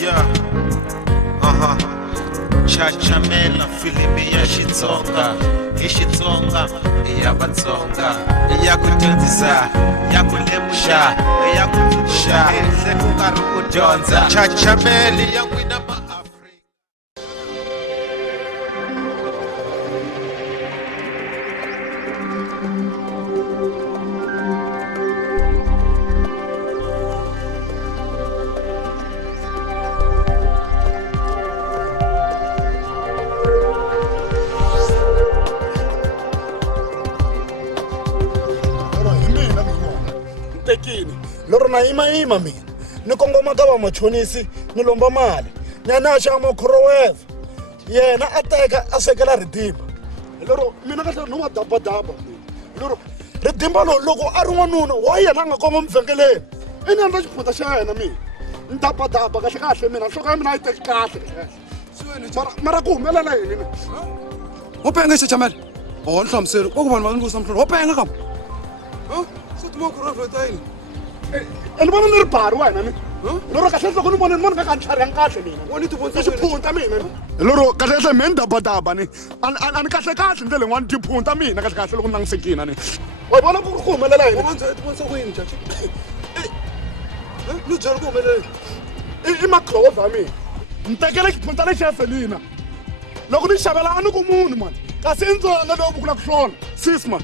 Yeah. Chachamela filimi ya Xitsonga hi Xitsonga ya Vatsonga ya ku dyondzisa ya ku lemuxa ya ku tsundzuxa ehenhla ku karhi ku dyondza Chachameli ya n'wina maAfrika. Loro na ima mina ni kongoma ka vamachonisi ni lomba mali nyanaxa microwave yena a teka a swekela ridimba lero mina kahle no madabadaba lero ridimba loko a ri n'wanuna wa yena a nga koma mivhengeleni i ni endla xiphunta xa yena mina ni dabadaba kahle kahle mina nhloko ya mina a yi teki kahle mara ku humelela yini wo penga Chachamela ni hlamuseli wa ku vanhu va ni vusa mhlolo wo penga kam se timicrowave ta yini ni vona ni ri bari wena ni lero kahle loko ni vona ni ka ntlhari kahle mina wa ni tivona xiphunta mina lero kahle kahle me ni dabadaba ni a ni kahle kahle ndlela yin'wana tiphunta mina kahle kahle loko ni langusekina ni wa vona ku ri ku humelela yini tivonisa ku yini Chacha ni byela ku humelela i macrowave ya mina ni tekela xiphunta lexi ya selina loko ni xavela a ni ku munhu mani kasi i ntsonga leyi u vukulaka swona sis man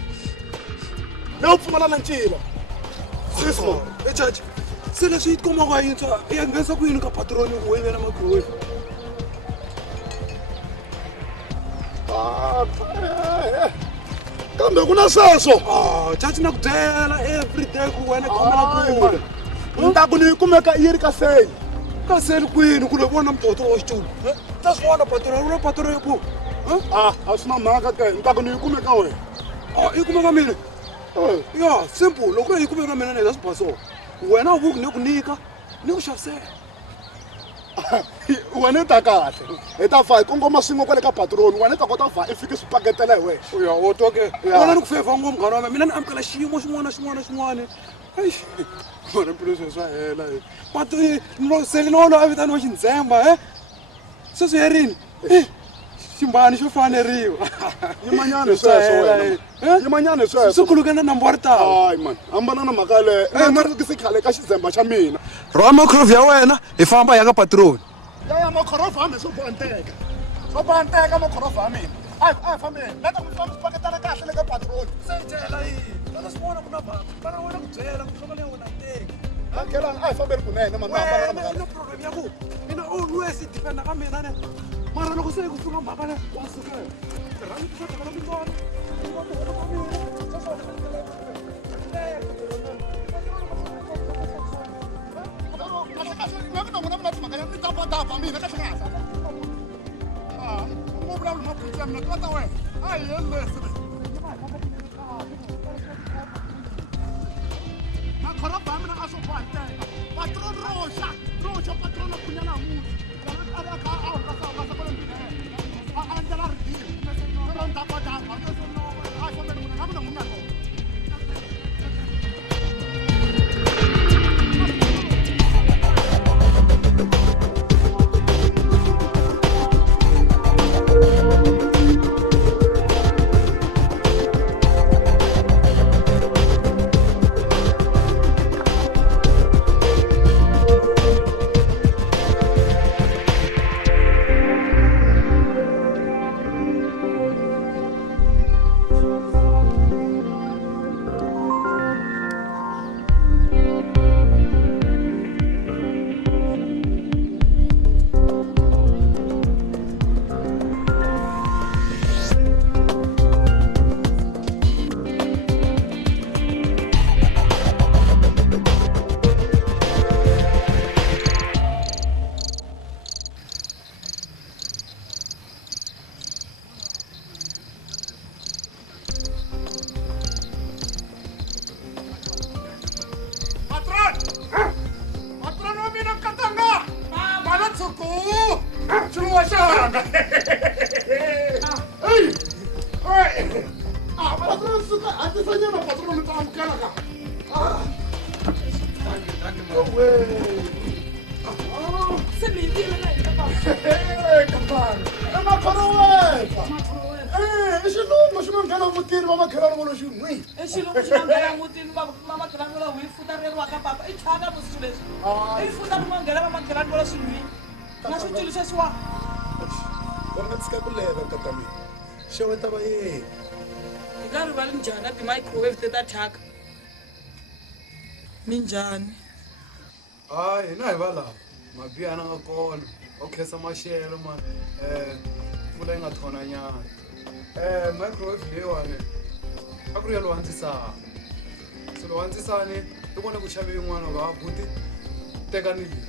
leyi u pfumala na ncila sis man Chacha se leswi yi tikomaka yintshwa ya nghenisa ku yini ka patroni ku wena na microwave kambe ku na sweswo Chacha na ku byela everyday ku wena khomela ku ni ta ku ni yi kumeka yi ri ka sale ka seli kwini ku lo vona mtoto wa xitulu ta swi vona patroni u na patroni ku a swi na mhaka ke ni ta ku ni yi kumeka wena yi kumeka mina ya simple loko yi kumeka mina ni swi baso wena u vuku ni ku nyika ni ku xavisela wena i ta kahle hi ta fa hi kongoma swin'we kwale ka patroni wena i ta kota ku fa i fiki swi paketela hi wena ya wo toke wena ni ku feva ngopfu mghana wa mina mina ni amukela xiyimo xin'wana na xin'wana na xin'wana mara mpilo swe swa hela patu seli no lo a vitaniwa xindzemba se swi herini ximbani xo faneriwa yimanyana sweswo yimanyana sweswo swi khulukana nambara tawo hayi man hambana na mhaka leyo marikisi khale ka xizemba xa mina rhwa microwave ya wena hi famba ya ka patroni ya makhorofa hambe swo bohanteka makhorofa ya mina a fambeni leta ku famba swipaketela kahle le ka patroni se tela yini loko swi vona ku na bana wena ku byela ku hlokale ya wena teki akhelani a hi fambeni kunene man hambana na mhaka no problem ya ku mina always depend ka mina ne mara loko se ku fika mhaka le wa sukela rhani ku fika mi vona Hey! kapani emakhoroweva i xilungu xi nga nghena mutini va makhelani volo xin'wi exilungu xi nga nghena mutini vamakhelani volo hi futa reriwaka papa i thyaka ku swilo leswi i futa ni ngo nghena vamakhelani volo swin'wi na switulu sweswiwa va nga tshika ku leva tata mina xeweta va yeni hi nga rivali njhani na ti-microwave te ta thyaka minjhani hayi hina hi va lava mabiyana nga kona o khensa maxelo mani mpfula yi nga thonanyana microwave leyiwani a ku ri ya lo handzisana so lo handzisani i vone ku xave yin'wana va buti teka ni leyi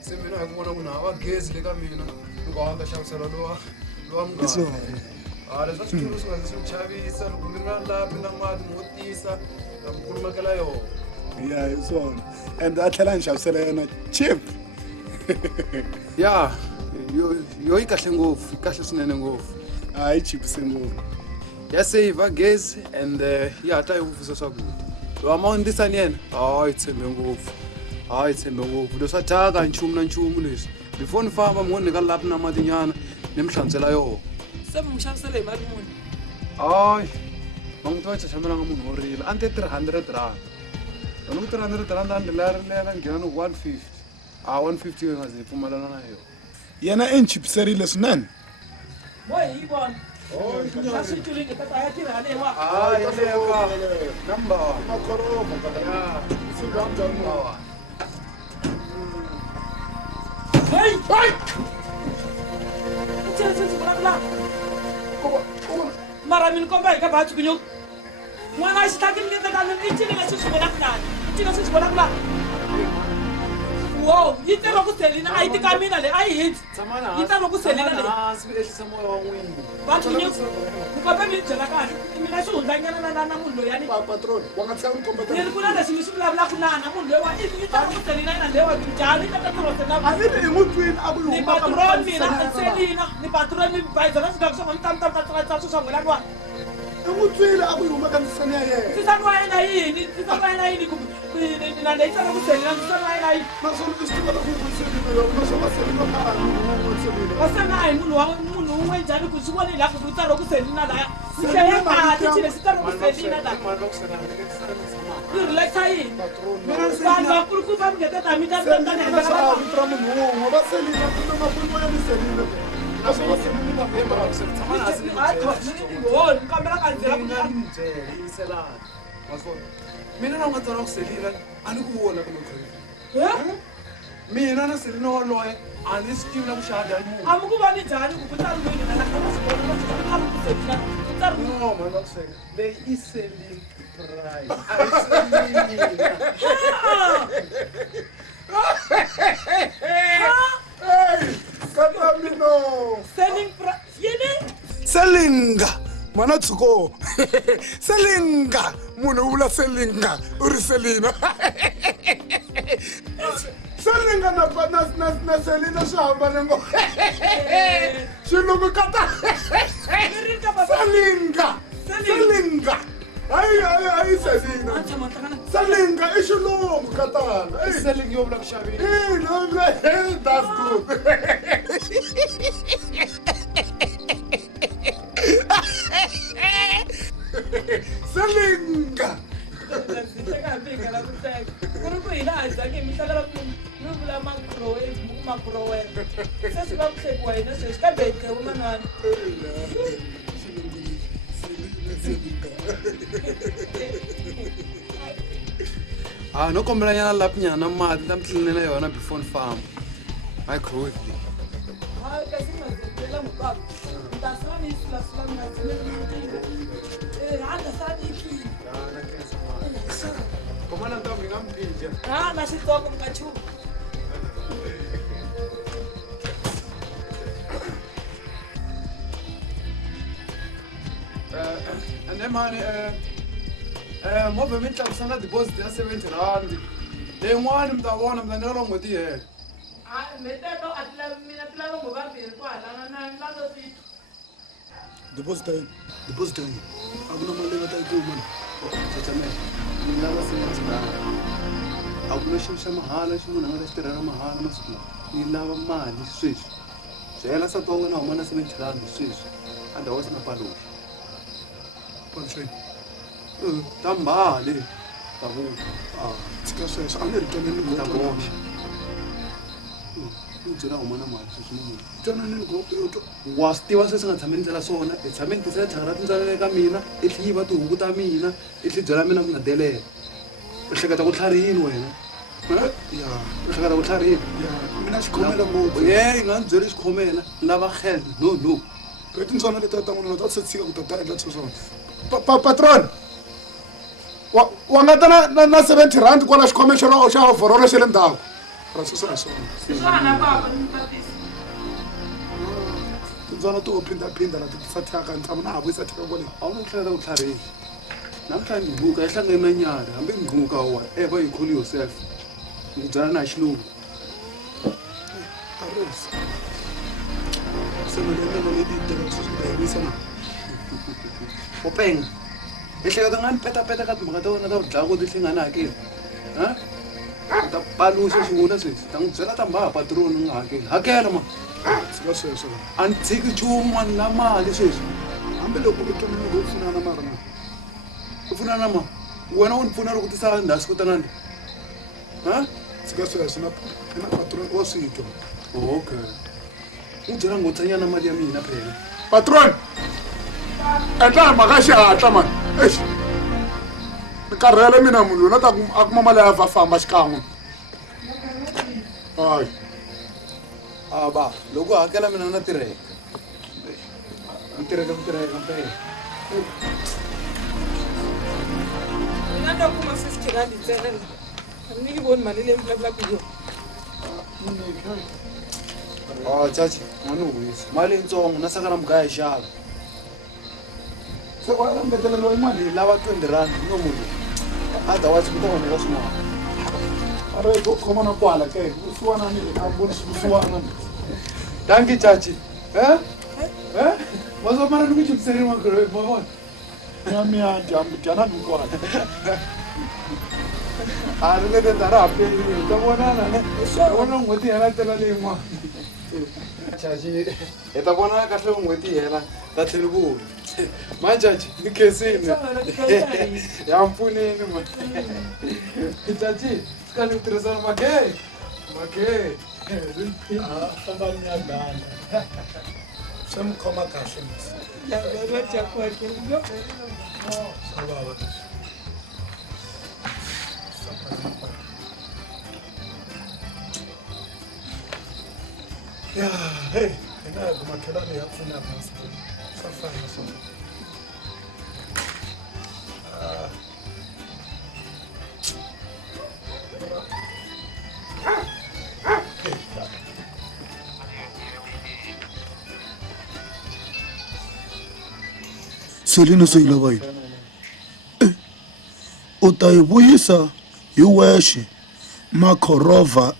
se mina hi ku vona ku na hava gezi le ka mina ni ku a nga xavisela lowa muganga leswi swi switulu swi nga zi swi mi chavisa loko mi ri na lapi na mati mo tisa na ku kulumakela yona ya hi swona and a tlhela ni xavisela yena chip ya yo yi kahle ngopfu yi kahle swinene ngopfu hayi chipise ngopfu ya save gezi and yi hatla yi vuvisa swakudya lowa mahundzisani yena hayi tshembe ngopfu leswi a thyaka nchumu na nchumu leswi before ni famba mi ngo ni nyika lapi na matinyana ni mi hlantswela yona se mi xavisele hi mali muni hayi va n'wi tiva chachamelanga munhu wo rila a ni te 300 rand loko ku 300 rand a ni lela nghena ni 150 150 yi nga ze yi pfumelana na yona yena i ni chipiserile swinene mo hi yi vona na switulu hi ta ta ya tirha lewa hayi leka number one makhorova ya number one hey ndzi vulavula mara mi ni komba hi ka bathi kunyo n'wana a xitlhaki mi ngetekani i cini leswi swi vonaka lani i cini leswi swi vonaka lani wo yi tirha ku selina a yi tika mina leyi a yi hit yi ta loko selina leyi bathi kunyo ni kombe mi byela kahle mina swi hundzanyana na munhu loyani patron wa nga tshama ni kombeta ni ri ku na leswi mi swi vulavulaka na munhu loyiwa yi ta loko selina yina leyiwa njhani ta tatirosela a ni ri hi mutwini a ku yi ni patron mina selina ni patron mi bayiza na swigaka swa mitamitamitatsatsatsa swi swa n'welaniwa i mutwini a ku yi huma ka ndzisani ya yena ndzisani wa yena yini ndzisani wa yena yini na leyi tsala ku selina ndzisani wa yena yini naswona i swi tiva loko yi vuselile yona naswona selina ka a ni wasena a hi munhu un'we njhani ku swi vonile laha ku tsala ku selina laya ni hleye kahle xile xi tsala ku selina laha yi relaxa yini vanhu vakulukumba mi ngeta tami vitra munhu wun'we va selina kumbe makwini ya ni selile naswona selina kambela ka ndzela mina na u nga tsala ku selina a ni ku vona kumbe mina na selina waloye a ni swi tivi na ku xahadya ni munhu a mi ku voni njhani ku kutsariwile naaakuselina kutsariwile no mani va ku sweka leyi i selling price a yi selina katamino selling yini selinga mana tshuko selinga munhu u vula selinga u ri selina selinga na selina swi hambane ngo xilungu kata selinga hayi selina selinga i xilungu katana selling yo vula ku xavini that's good selinga ku ri ku hina a zake mi hlakela mi vula microwave se swi va ku hlekiwa hina sweswi kambe hi qewu manwani no kombelanyana lapinyana na mati ta mi tlilinela yona before ni famba microwave leyi hayi kasi mazela mubaba ntasala ni yisilasula angasaniki komana ntombi ni nga mi phija na xitsongo mi nga chumu and then mani movha mi tlakusa na deposit ya 70 rand leyin'wani mi ta vona mi ta nyikela n'hweti yi hela meteto mina ti lava nguva mbirhi ku halana na lato tito deposit yini deposit yini a ku na mali leyi nga ta yi kuma chachamela ni lava 70 rand a ku na xilo xa mahala xi munhu a nga ta xi tirhela mahala masiku lawa ni lava mali sweswi byela satonga na humana 70 rand sweswi andawo sina paluxa Panshay. ta mbali ta vu Tshika sweswo a ni ri twanani ta ngopfu. boxa u byela humana mali sweswi munhu Twanani ngopfu yo twa. wa swi tiva sweswi nga tshame ni ndlela swona i tshame ni tisela thyaka ra tindzalele eka mina i tlhe yiva tihuku ta mina i tlhe byela mina ku nga delela u hleketa ku tlharihini wena Ya. u hleketa ku tlharihini Ya. Mina xikhomela ngopfu. ye i nga ni byeli xikhomela ni lava hel no Leti ntsona leti ta n'wina ta tshika ku ta endla sweswo. Patron. Wa nga ta na 70 rand kwala xikhome xa overall xa le ndzhaku. Ra sweswo na swona. Swona baba ni tatisa. Tindzona to phinda la ti sathaka ntshama na ha vuyisa thaka kwale. a wu ni ku hleketa ku tlharihini namhlanje ngibuka i hlangene na nyala hambi ngibuka wa ever you call yourself ni byela na xilungu Arrest. Semele na leti teka sweswo ta yisa na. u penga i hleketa nga ni petapeta ka timhaka ta wena ta vudlaya ku ti hlengana na hakeli u ta paluxa xivula sweswi ta n'wi byela ta mbaha patroni u nga hakeli hakela ma Tshika sweswo. a ni tshiki nchumu a ni la mali sweswi Hambiloko u twanani ngopfu pfunana mara na. u pfuna na ma wena u ni pfuna loko tisala ndhasi ku tanani Tshika sweswo na patron wa switwa. okay u byela ngotshanyana mali ya mina phela Patron. Endla mhaka xihatla mani. Eish. Ni karhele mina munhu loyi na ta a kuma mali ya famba xikan'we. Hayi. a ba loko u hakela mina na tirheka ni tirheka mpela Mina ndo kuma 50 rand ntsena. A ni voni mali leyi vulavulaka hi yona. chachi n'wani wisi mali yitsongo na saka na mugaya xava Se wa ngeteleriwa i mali. ni lava 20 rand no munhu otherwise ku ta voneka swin'wana Are go khoma na kwala ke. Usiwana ni a voni usiwana. danki chachi wazomana ni ku chipiseriwa mavona Nyami ya jambu jana ni kwala. a ri lete ta ra hapeli ta vonana ne ta vona n'hweti hela tela leyin'wana chachi hi ta vona kahle n'hweti hela ta tlheli vuli manjaji ni khensini ya mpfuneni ma chachi sikali ku tirhisana magey Famba ni ya ganda. Se mu khoma kahle. Ya vero chakwake. Sababa. Ya, hey, ina kumakhelane yapfuna phansi. Safana so. Selina se ila vai. U ta yi vuyisa hi wexe Makhorova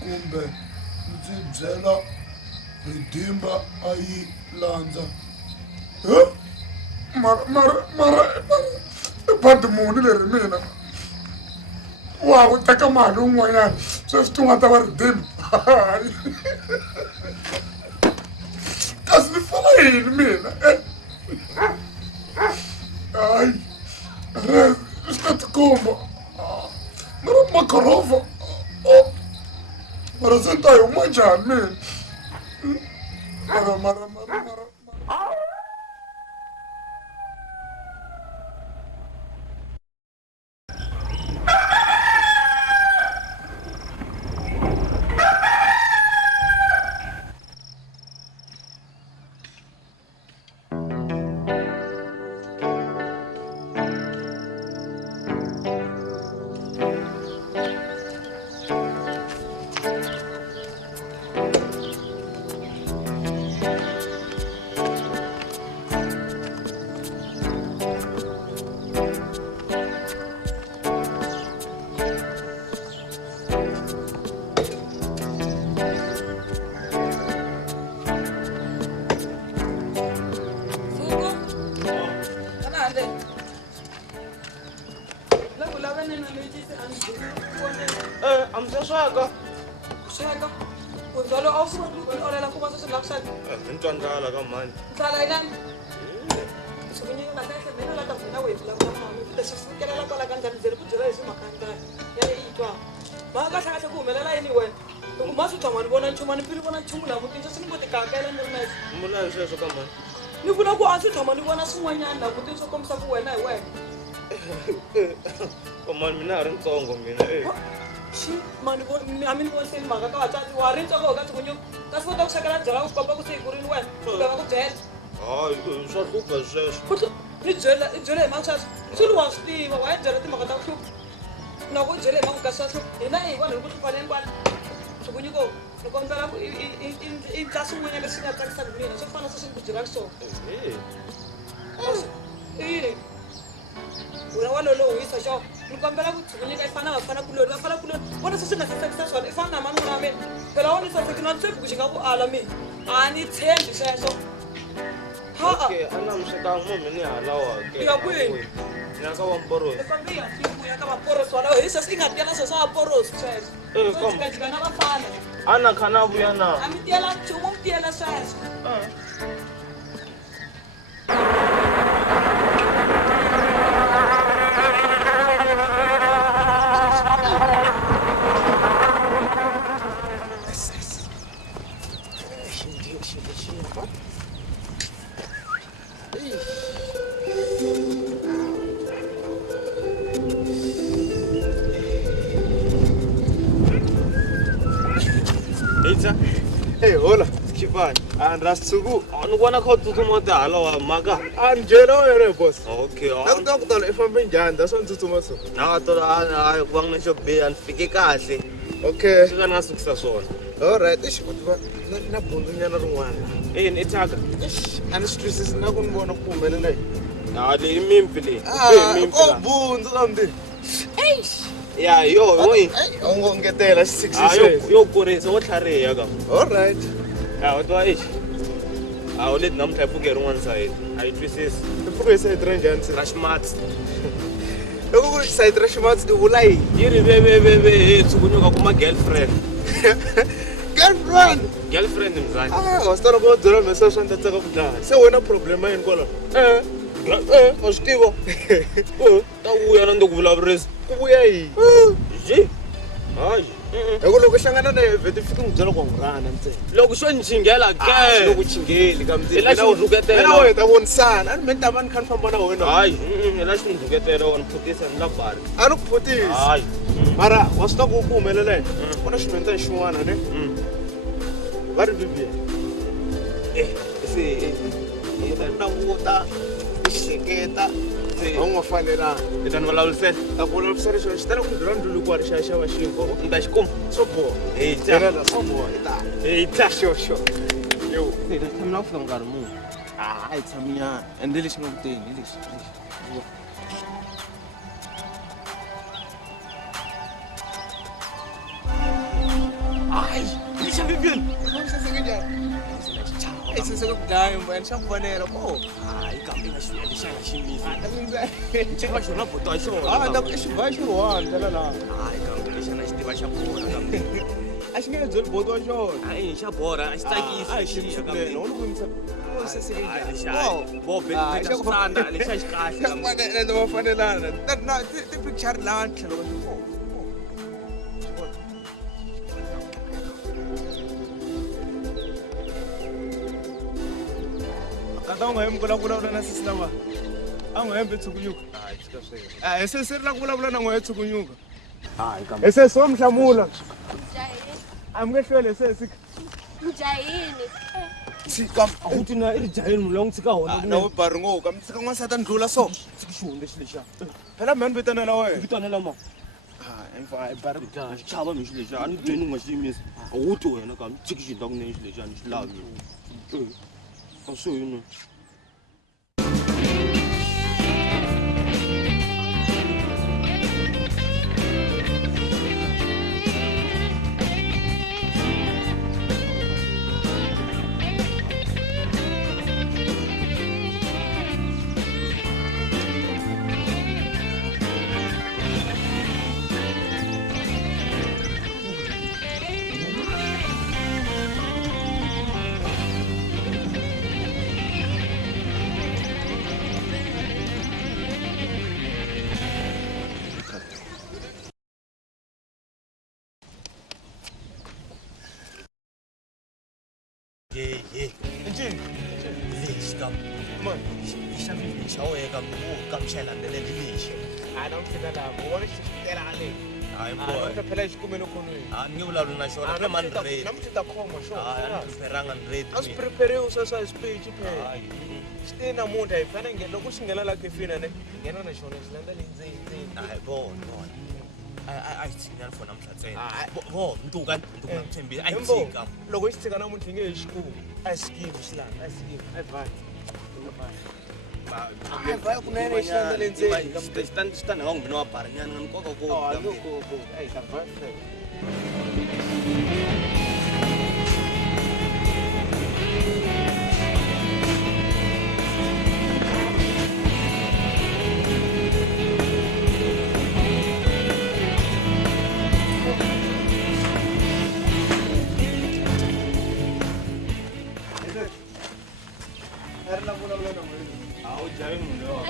kumbe ndzi byela Ridimba a yi landza. Mara badimuni leri mina wa ku teka mali un'wanyana sweswi ti nga ta va Ridimba kasi ni fala yini mina hayi swi ta tikomba mara Makhorova mara se ta yi huma njhani mina mara awufuna ukuolela kuba sesilakusala into ndala kamani hlala yilani sokunyika kahle mina la tafuna wethu la mama lesifikelela kwala kanjani ndlela kudzela isimakhandla ya itwa maka kahle kuhumelela yini wena loko masutha mani vona nchumu ni pili vona nchumu la mutinso sini ngote kakela ni ri nice mulayo sweswo kamani ni vula ku a swi tshama ni vona swin'wanyana la mutinso kombisa ku wena hi wena kamani mina ha ri ntsongo mina xi mani a mi ni voniseni mhaka ka vatswari wa ri ntsongo ka tsikunyuku kasi kota ku swekela byela ku komba ku se hi kurini wena kumbe va ku byela hayi swa hlupha sweswo ni byele hi mhaka sweswo swilo wa swi tiva wa yi byela timhaka ta ku hlupha loko u byele hi mhaka ka swa hlupha hina hi vanhu hi ku hluphaneni kwala swikunyuko ni kombela ku i ndla swin'wanyana leswi nga tsakisaka mina swo fana sweswi ni ku byelaka swona yini wena wa lolohisa xo ni kombela ku tsikunyika i fana vafana kuloni vafana kuloni vona sweswi nga sasekisa swona i fana na mani n'wana wa mina phela wa ni saseki na ni tshembi ku xi nga ku ala mina a ni tshembi sweswo okay anamushekanga mumi ni halawa ke ya kwini ya ka wamporosi ni fambe ya tibuya ka vaporosi walawo hi sweswi i nga tiyela sweswo vaporosi sweswo swo jikajika na vafana ana khana vuya na a mi tiyela nchumu mi tiyela sweswo Eita Hey, hola, Skipani. Andrasuku. ni vona kha u tsutsuma ti halawa maka Anjela wena boss. okay Nakutala ifambe njani? That's what tsutsuma so. na tola hayi ku va nga xo biha ni fike kahle Okay. swi ka ni nga sukisa swona All right. Ishi kutuba na bundzu nyana rin'wana. yini i thyaka A ni swi twisisi na ku ni vona ku humelela yi. leyi i mimpfi leyi Ko bundzu kambe. ya yoyi U ngo ngetela 6 yo kurisa wo tlhariha ka All right. u twa exi u leti namuntlha yi pfuke rin'wana sayiti a yi twisisi Ifuko isayiti ra njhani se? rashmats Loko ku ri sayiti ra ximatsi ti vula yini? yi ri veveveve tshukunyuka kuma girlfriend Girlfriend. girlfriend mzanyi Wa swi tala ku va byela mesa swa ndzi tsaka ku dlaya. Se wena problem yini kwala? wa swi tiva ta vuya na ndo ku vulavurisa Ku vuya yini? ji hayi Loko loko hlangana na yena vheti fika n'wi byela ku n'wi rhana ntsena. loko xo ni chingela ke Loko chingeli ka Hi la xi n'wi rhuketela. Wena wena ta vonisana. A ni meni ta va ni kha ni famba na wena. hayi hi la xi ni rhuketela wa ni phutisa ni la bari A ni ku phutisi. hayi Mara wa swi tiva ku ku humelela yini? Ku na xinhwentana xin'wana ne? Va ri Vivian. se hi ta languta hi hleketa A wu nga fanelanga. hi ta ni vulavurisela A ku vulavisisa leswi xi tala ku byela ndlulu ku wa ri xava xinkwa. ni ta xi kuma Swo boha. hi Byela swo boha i ta. hi ta Sure. Yo. hi ta tshama na ku fika nkarhi muni Hayi tshaminyana. Ende lexi nga ku teni hi lexi. hayi lixa Vivian Saseka ku dlaya mfana xa ku fanela ko. hayi kambe nga xi lexi nga ximisi xi va xona bota xona Da ku xi va xi one tala la. hayi kambe lexi na xi tiva xa bora kambe A xi nge byeli bodo wa xona. hayi xa bora a xi tsakisi Ai xi kambe kambe. Wona ku yimisa. Ko saseka hayi njhani? lexi Wow. hayi bo beka sanda lexi a xi kahle kambe Fanele va fanelana. Na ti picture lawa tlhelo ka xiko. Kata u nga hembi vulavula na sisi lava. A n'wi hembi tshukunyuka. hayi swi ka sweka Se se ri la ku vulavula na n'wi tshukunyuka. hayi kambe Se so mhlamula. Mjahini. A mi nge hlweli se si. Mjahini. Tshika. a ku tina i ri jaheni munhu lowu tshika wona Na we bari ngo ka mi tshika n'wansati a ndlula so. tshiki xihundla lexi lexiya Phela mani vitanela wena. vitanela ma Emfa bari. xi chava mi xi lexiya a ni byeni nga xi yimisa a wu ti wena kambe tshiki xi kunene xi lexiya ni xi lavi a swo yini Hey. Lexi kam. Man. Ishamile shaweka kamshela ndele ndilishe. Hayi nomfika lapho. Ubona isitela ale. Hayi Hayi mbo. phela isikumeni khonweni. Ngiyulalo na shona phela man red. Namthetha khoma sure. Peranga red. Asiprepare usasa speech phela. Hayi. Stay namuntu ayifana ngelo kusingela la kefina ne. Ngena na shona silanda lenzeni. Hayi bona. Ayithina for namhlatsela. Bo ntuka ngithembile ayithika. Loko isithika namuntu ngeyishikuku. Asikive silanda, asikive. Advance. Vai kunene isithanda lenzeni. Stand ngongibini wabhara nyani nginkoko ko. Oh, look. Hey, advance.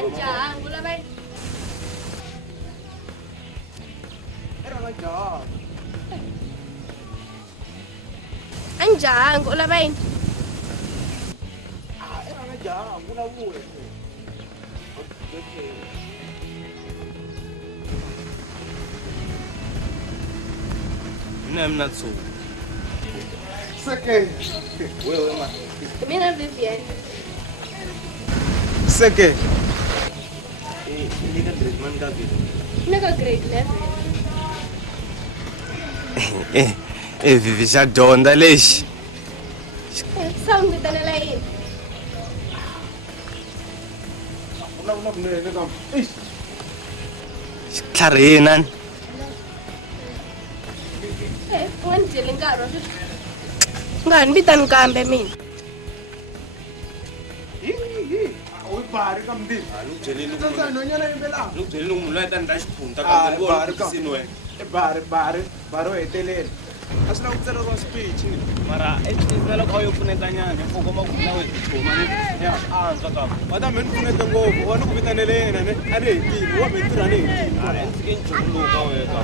Anjang, gula bay. Anjang, gula bay. Mina tso. Seke. Wewe ma. Mina Vivian. Seke. Ini kan treatment ka gitu. Naka grade 11. Vivi xa dyondza lexi. Sound kita na lain. Una kunene kam. Eish. Tlharihina. Wan jeling karo. Ngan bitan kambe min. Oy bari kam din. Lu jelini Sasa nonyana imbela. lu jelini umulwa tanda xiphunta Ah, ka ngibona bari kam. sinwe. Bari etelele. Asina ukutsela ro speech ni. Mara etisela ka yo pfuneta nyana mfoko makula we tshoma ni ya antswa ka. Wata meni pfunete ngopfu, wani ku vitanele yena ne. A ri hetile, wa mi tirha ni hetile. Ara tsike njuluka we ka.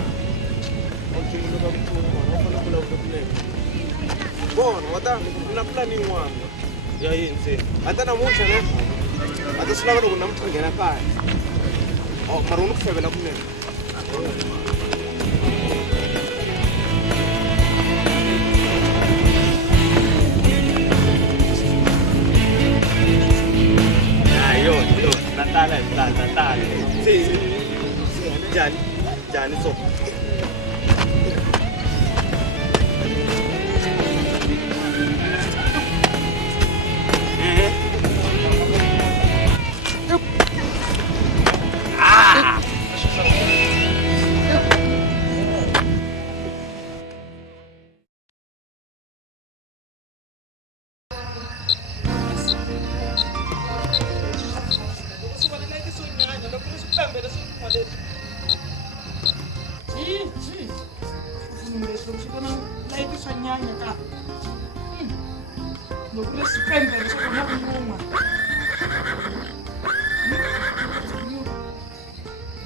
Ujuluka mfumo, wa fana kula kunene. Bona, wata na plan yin'wana. Ya yinse. Ata namuntlha ne. Ata swi lava loko namuntlha nghena kaya. Oh, mara wu ni ku fevela kunene. Ayo, Natala, Natala. Jani so.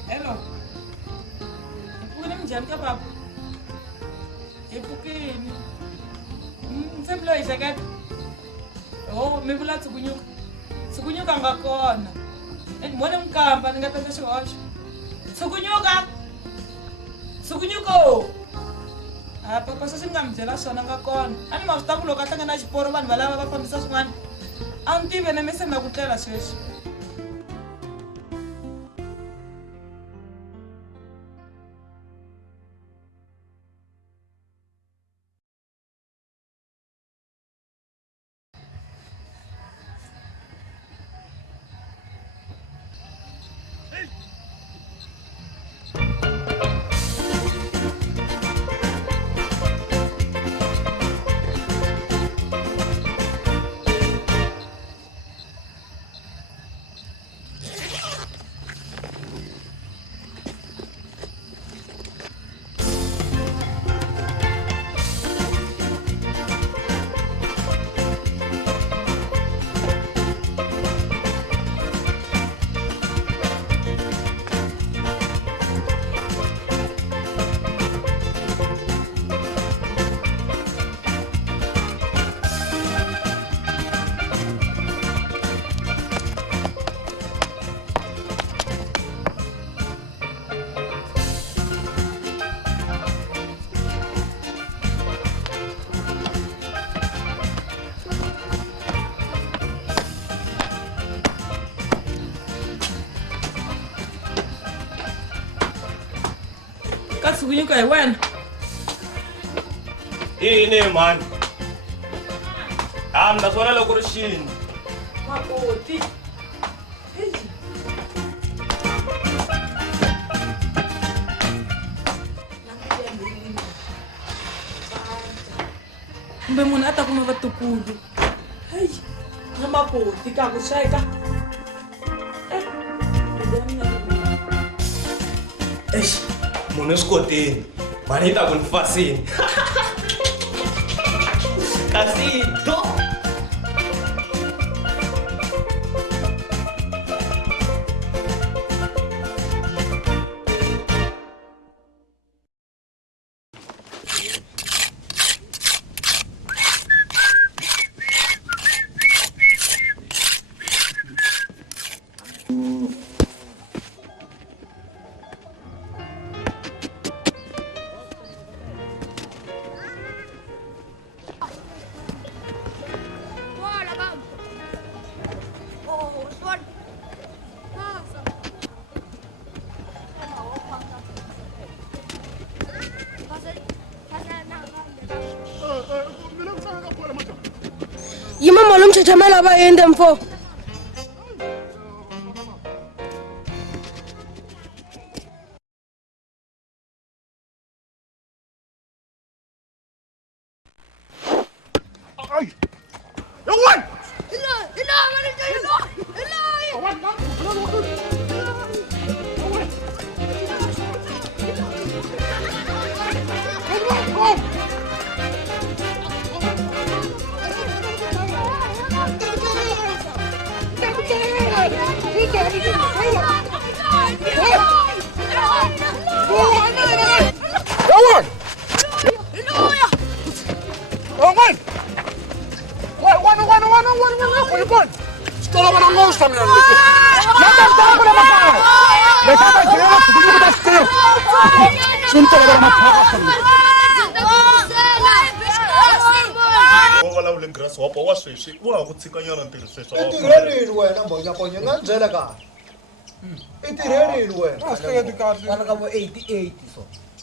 Hello. Ipukile njani ka baba? Ipukile. Mtsemlo ishakeka. Oh, mi vula tsikunyuka. Tsikunyuka nga kona. Ndimone mkamba ni nga tata xihoxo. Tsikunyuka. Tsikunyuko. Papa swi nga mi byela swona nga kona. A ni ma swi ta ku loko a hlangana na xiporo vanhu va lava va fambisa swin'wana. A ni tivi ne mi se na ku tlela sweswi. si ku nyika hi wena Ini man. Naswona loko ri xini. makoti kumbe munhu a ta kuma vatukulu hayi na makoti ka ku sweka Munhu esikoteni. Mani ta ku ni fasini. Casito. Bora, vamos. Oh, Swan. Yima malum chachamela ba yende mfo. grasshopper wa sweswi wa ku tshikanyana ntirho sweswi itirhelini wena mbonyaponye nga byela kahle itirhelini wena Ahleketi kahle. vana ka vo 88 so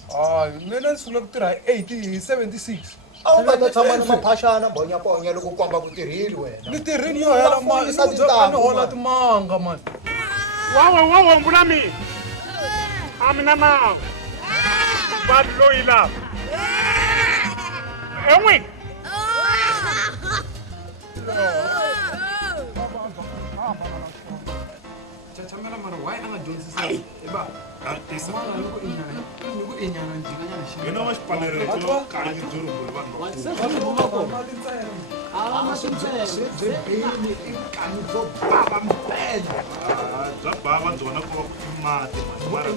Hayi, mina ni sungula ku tirha hi 76. a wu nga ta tshama ni maphaxana mbonyaponye loko u komba ku tirheli wena Ni tirhini yo hela mali, ni byela ni hola timanga mani. wawa mbula mina amina nawu va loyi lava en'wini Chachamela mara why anga dyondzisa eba mara loko i nyana njinganyana xi hina va xipanereto kanyi byo rumbuli vanhu mali ntsena. bya bava byona ku va ku mati mara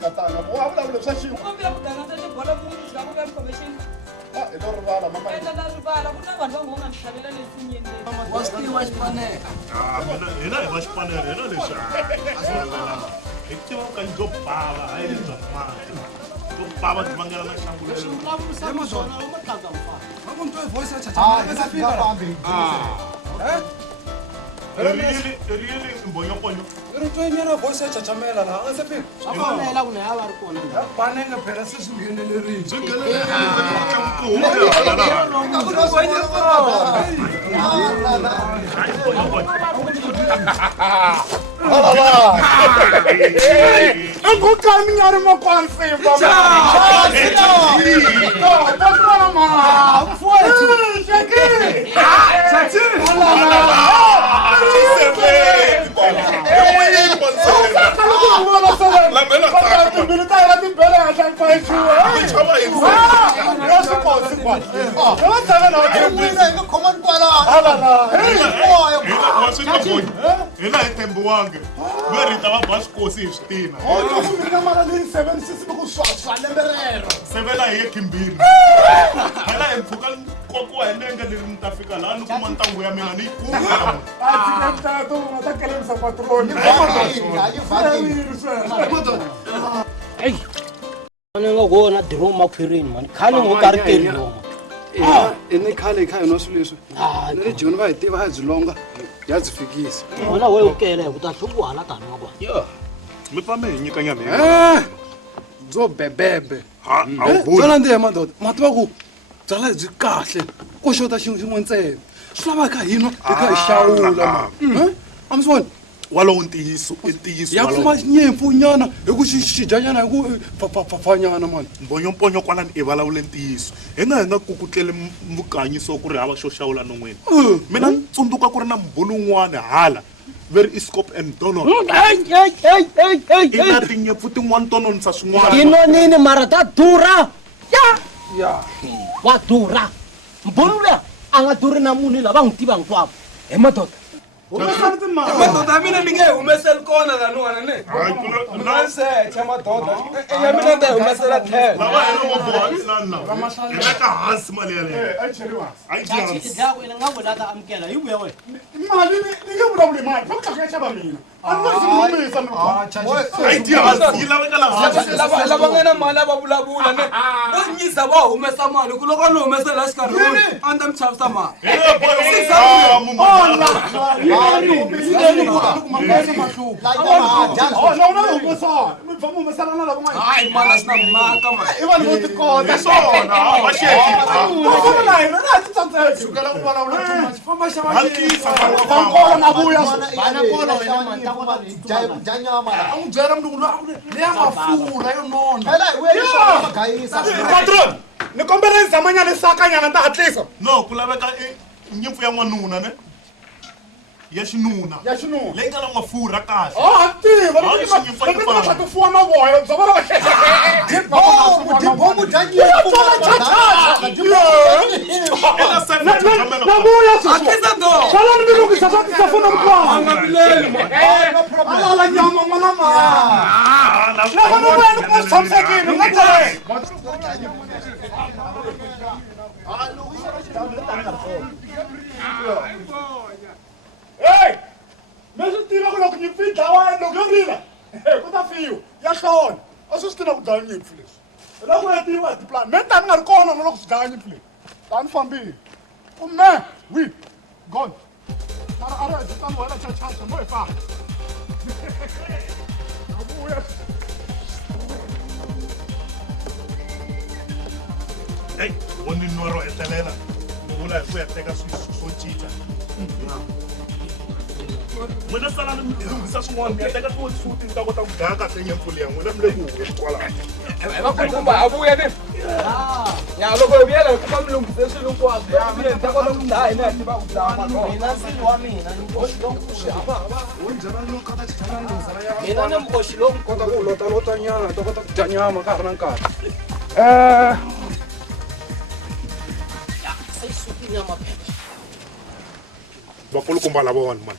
katanga wa vulavula swa xintu i to rivala mama hina hi va xipanere hina leswi hi tiva ku kanyi byo bava hayi lebya mati byo bava byi vangela na xangulelo Vako ntwa hi voice ya chachamela se fika la. really mbonyokonyo Ri ntwa hi nyana voice ya chachamela la, anga se fika. Banenge phela se swi nghenelerile. byi angukaminyari makwansiba hina hi tembiwangi ve rita va ba swikosi hi swi tina sevela hi ye khimbini hala hi mpfhuka kokiwa hi nenge leri ni ta fika laha ni kuma ntangu ya mina ni yi kuma Hey! Ni nga vona diromu makwereni mani khale ngo karhi loma ene khale ekhaya swilo leswi ni ri joni va hi tiva ya dzilonga ya dzi fikisa wena we ukele ku ta hlukuhala tani wa kona yo mi fane hi nyika nyama dzo bebebe tsona ndi ya madoda mativa ku byala byi kahle ko xota xin'we ntsena swi lavaka hino hi kha hi xawula a mi swi voni walowo ntiyiso i ntiyiso ya kuma nyimpfu nyana hi ku xidyanyana hi ku pfapfanyana mani mbonyomponyo kwalani i vulavule ntiyiso hi nga kukutleli vukanyiso ku ri hava xo xawula non'wini mina ni tsundzuka ku ri na mbhulu wun'wana hala very iscop and donor i na tinyimpfu tin'wana to nonisa swin'wana yi nonini mara ta durha ya wa durha mbhulu luya a nga durhi na munhu lava n'wi tiva hinkwavo hi madoda madoda ya mina ni nge humeseli kona laniwana ne humesete madoda ya mina ni ta humesela tlhelo eka hansi mali yaleyo wena nga vulata amukela hi vuya wena mali ni nge vulavuli mali va ku tlhaka ya xava mina a ni nga xilumisa lava nga na mali a va vulavula ne vo nyisa va humesa mali ku loko a ni humesela xikarhi a ni ta mi chavisa mali hayi mali a swi na mhaka i vanhu vo tikota byela mlungu leya mafurha yo nona patron ni kombela ni zamanyana sakanyana ta hatlisa no ku laveka nyimpfu ya n'wanuna ne ya xinuna leyi nga na mafurha kahle tiva tifuwa mavoya dibomu dya nyimpfusalani milungisa swa tisafuna mkwalala nyama n'wana loko ni vuya ni kuma swi tshamisekile nga tere hey mi swi tiva ku loko nyimpfu yi dlawa loko yo rila ku ta fiwa ya hlona a swi tiva ku dlaya nyimpfu leswi loko hetiwa hi tiplan me tani nga ri kona na loko swi dlaya nyimpfu leyi tani fambile kume wi gone mara a ri hetitani wena chachacha no hi famba avuya hey woni noro hetelela vula hi ku ya teka swo cinca mina sala ni lunghisa swin'wana mi ya teka tiwotsuti ni ta kota ku dlaya kahle nyimpfu leya n'wina mi le ku huwe kwalaho vakulukumba a vuya ne ya loko hi vuyela hi kuma mi lunghise swilo hinkwaswo ni ta kota ku dlaya hina hi tiva ku dlaya mina nsini wa mina mina ni mboxi lowu kota ku lota nyana ta kota ku dya nyama ka ha ri na nkarhi sayisuki nyama phela vakulukumba lavawani mani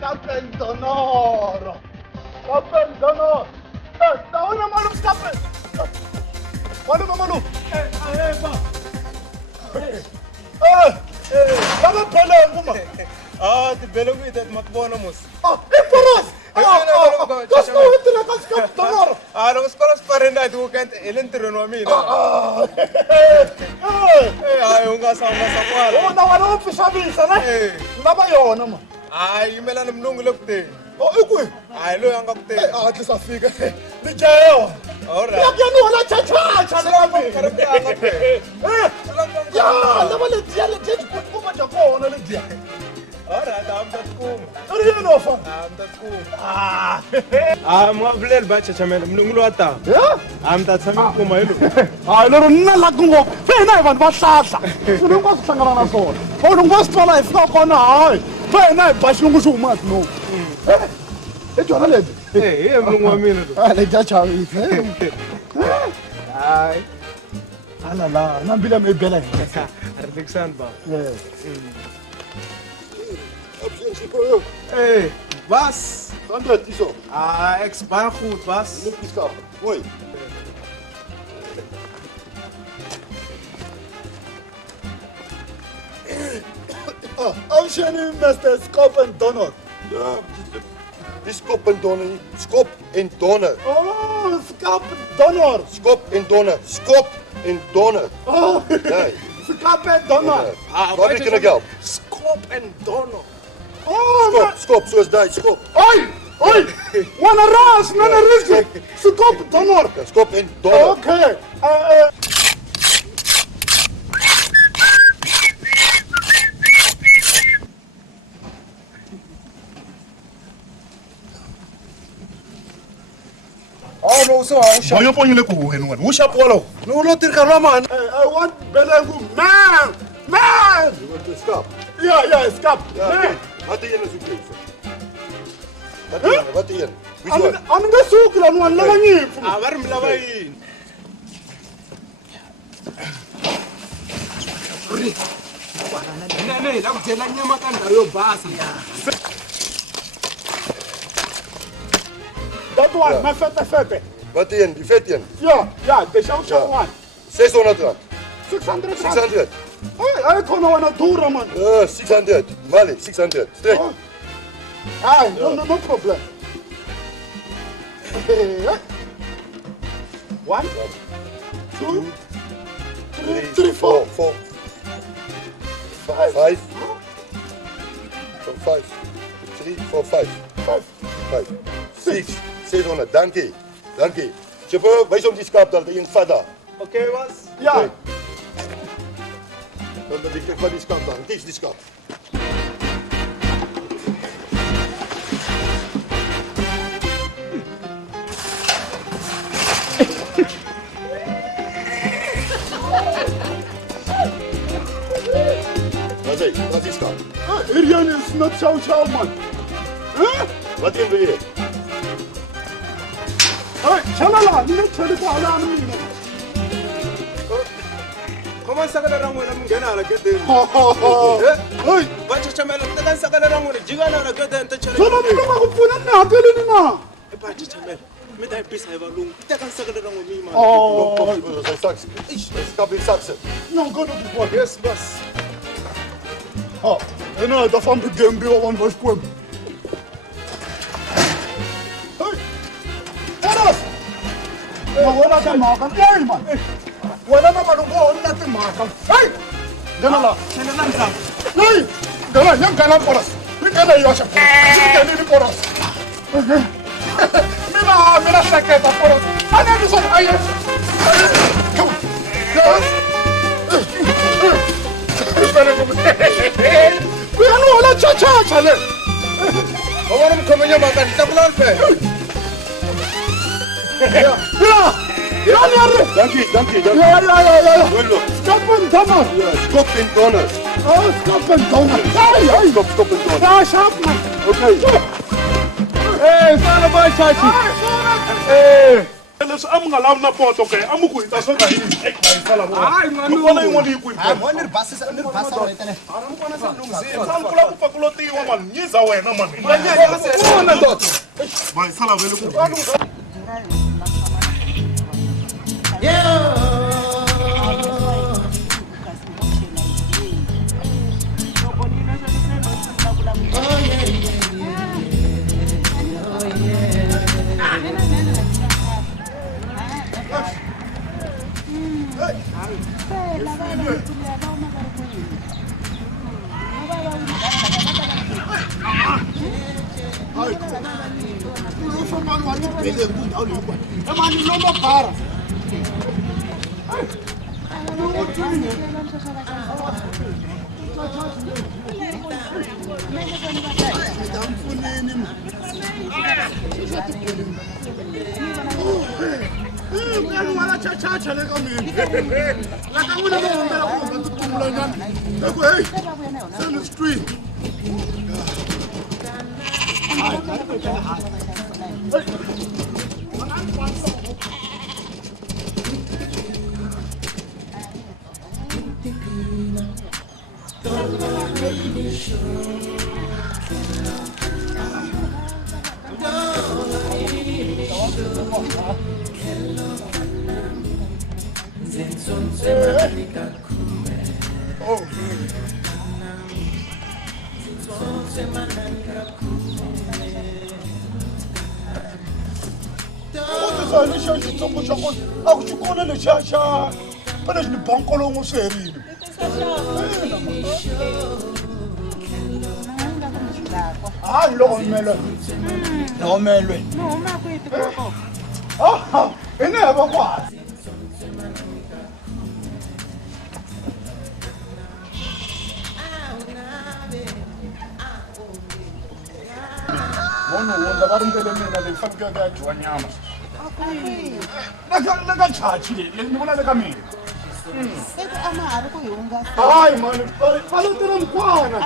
Captain Donoro! Captain Donoro! Taona malu, Captain! Malu! Baba phela nguma. ti bele ku ita matibona mos Iporos! Kasko hitela kasko Donoro! loko swikolo swi pfarile hi ti-weekend hi le ntirhweni wa mina hayi u nga sa kwala Na wena u pfishavisa na? Lava yona ma. hayi yimelani mulungu le kuteni I kwihi? hayi loyi a nga kuteni Hatlisa fika. Ni jayo. alright Ya ni wala chacha Ya, lava le dia le dia ku ma ja kona le dia. alright a mi ta tikuma Ri yini no fa? a mi ta tikuma mi nga vuleli va chachamela mulungu loyi a taka Ya? a mi ta tshami kuma hi lowu Hayi lero nna la ku ngopfu. Fena hi vanhu va hlahla. Swilo hinkwaswo hlangana na swona. Vanhu hinkwaswo swi twala hi fika kona hayi. Fena hi ba xilungu xi huma no. I dyona lebyi. hi mulungu wa mina lowu Le dia chavisa. hayi Alala, na mbila me bela hi. ri tekisani ba Yes. bas 100 hierso. Ek's baie goed, bas. Net die skap. Mooi. Ocean Mr. Skop en Donald. Ja, dis Skop en Donner. Skop en Donner. Oh, Skop Donald. Skop en Donner. Skop en Donner. Oh, Nee. Skop en Donald. Wat kan ek help? Skop en Donald. Oh, Skop, skop, soos daai skop. Oi, oi. Wanna ras, nana risky. Skop Donald. Skop en Donner. Okay. no so ha usha Boyo ponyele ku wena wena. Wo shapolo. no lo tirga man I want Belengu. Man! Man! You want to stop? Yeah, Skop. Ja, Man! okay. Wat die ene soek jy? Wat die ene? Which one? I'm gonna soak la no la nyifu. Ah, waar mlava yini? nene la kudzela nyama ka ndhawu yo basa That one, my fete. Wat die ene? Die vet ene? Yeah, the show one. 600 rand. 600. 600. I khona wana dura man. 600. Mali, 600. Straight. Hayi, no problem. 1 2 3 4 4 5 5 3 4 5 5 6 600. Dankie. Dankie. Chauffeur, wys hom die skap daar, die een vat daar. Okay, was? Ja. Dan dat ek van die skap daar. Dis die skap. Wat is skap? Hierdie is not chow man. Wat een wil jy? Hey, chalala, nie chale ko ala aan my. khoma nsakela ra n'wina mi nghena hala gedeni Hey, va chachamela mi teka nsakela ra n'wina jikana hala gedeni ta solo mi nga ku pfuna ni hakeleni na. va chachamela mi ta yi bisa hi valungu teka nsakela ra n'wina mi yima Oh, Sy saks. Skap die sakse. no go to the yes, boss. Oh, ena da van begembi wa van waskwem. Hey. Eros. Wala ka maka. Hey man. Wala na malungo na ti maka. Hey. Ganala. Hey. Gala, yang gala poras. Ni gala yosha. Ni ni poras. Mira saqueta poras. Ana ni so ay. Come on. Yes. Ano wala cha le. vona mi khome nyama ka ni ta kula mpe Ja, Dankie. ja. Wello. Skop en Donner. Skop en Donner. Oh, Skop en Donner. Hey. Skop en Donner. Ja, sharp man. Okay. Hey, sana boy chachi. Eh. Leswi a mi nga lavi na poto ke a mi ku hita swo ka yini Hayi, mani. mi vona yin'wana yi kwini Ni basa right there. kula ku pakulotiwa mani nyiza wena mani mani sala vele ku wala cha le ka mina. La ka ngwana mo mbela ko ka tutumula nyana. Ko hey. Send the street. Sani xa xitsongo xa kona a ku xi kona lexiya xa va lexi ni bankolongo swi herile hayi loko melwe hi ne hava ku hasa munhu hundza va rindzele mina leyi fanekeke ya dyiwa nyama le ka chachi leyi ni vula le ka mina hayi mani va lo tirha mukwana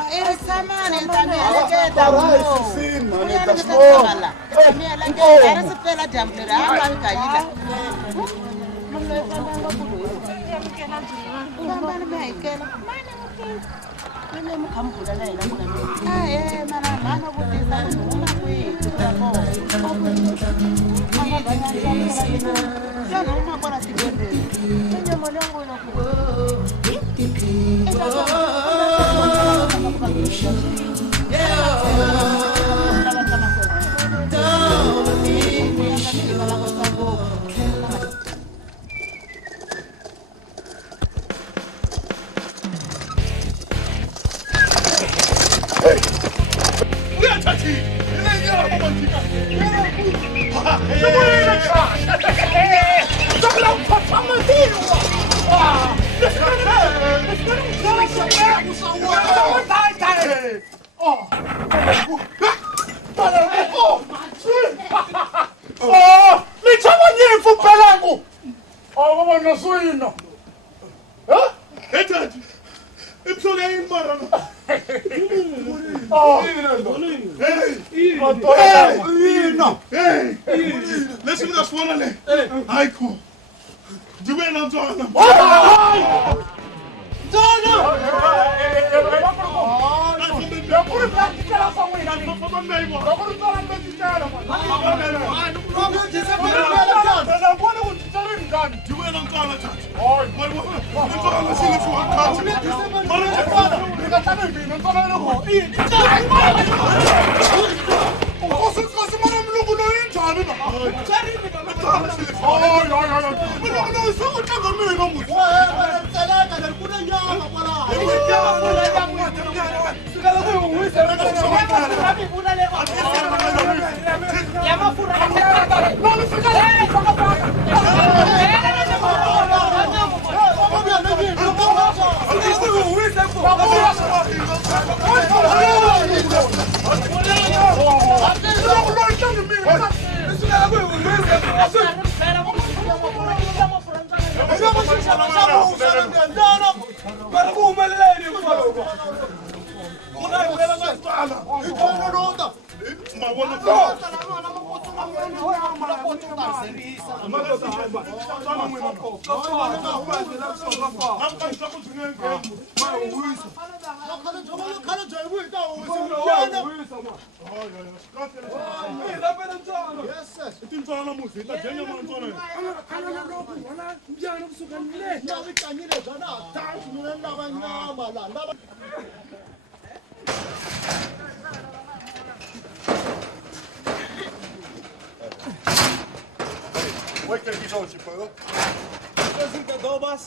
Mooi kijk hier zo, Chipper. Dat is een cadeau, Bas.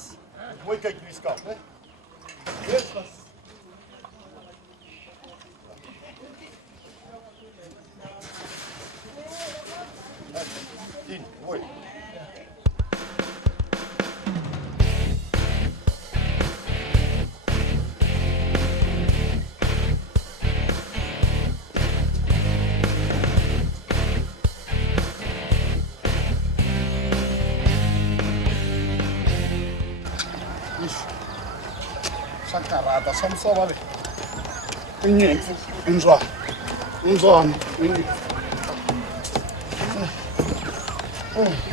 Mooi kijk hier, Skat. Yes, Bas. Mooi. Sakarata samsava le inyimpfu inzwana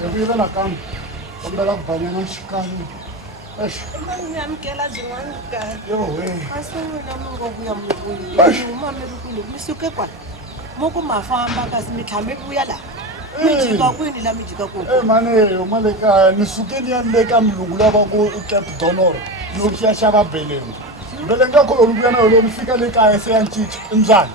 yabile nakambe kombela ku banyana xikalo Ngiyamkela zin'wana yo we a sungula mungovuya mlukulu uma mlukulu mi suke kwala mo ku ma famba kasi mi tlhame vuya laha mijika kwini la mijika kwini mane umale kaya ni suke ni ya le ka mlungu lava ku Cape Donor yo ki ya xava belengu vele nga ko olubuya na lo fika le kaya se ya ncici mzana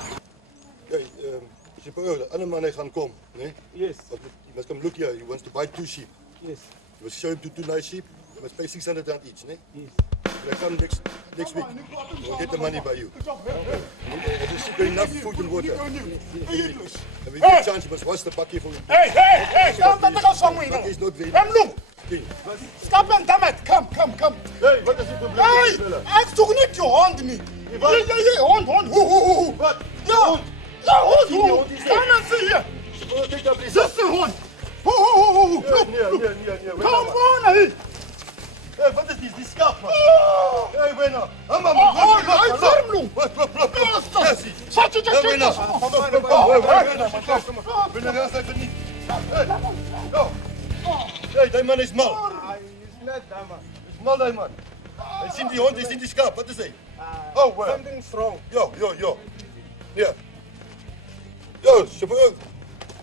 The other man gaan komen, nee? Yes. You must come look here. He wants to buy 2 sheep. Yes. You must show him 2 nice sheep. You must pay 600 rand each, nee? Yes. They come next week. We'll get the money by you. Just give enough food and water. And when you get a chance, you must wash the bakkie for him. Hey, come back to somewhere. He's not very Look. Stop and damn it. Come. Hey, what is it to Hey, I took you hold me. Yeah, hold. Who? What? Yeah, who? Come and see here. Take that place. Just the one. Who? Near. Come on, hey. Hey, what is this? This scarf, man. Hey, wait now. I saw him. Hey, die man is mal. He's not that man. Is mal, die man. Hij ziet die hond, hij ziet die schaap. Wat is hij? Something's wrong. Yo. Yeah. Yo, chauffeur.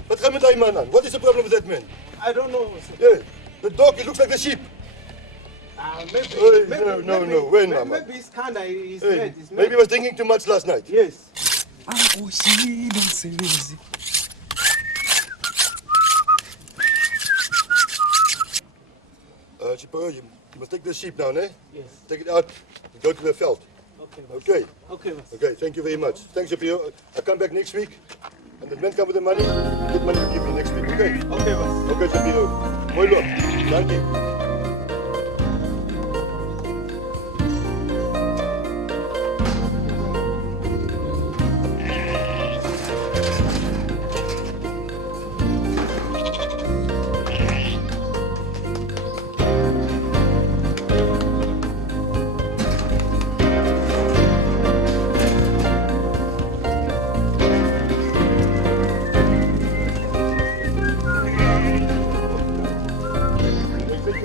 Wat gaat met die man aan? What is the problem with that man? I don't know. Yeah. The dog, he looks like the sheep. Maybe. No. Wait, mama. Maybe he's kinda. He's Hey, mad. maybe he was drinking too much last night. Yes. Chauffeur, you must take the sheep now, eh? Yes. Take it out and go to the veld. Okay. Okay. Okay, thank you very much. Thanks, chauffeur. I'll come back next week. And the men come with the money. Get money to give me next week, okay? Okay, boss. Okay, chauffeur. Mooi loop. Dank je.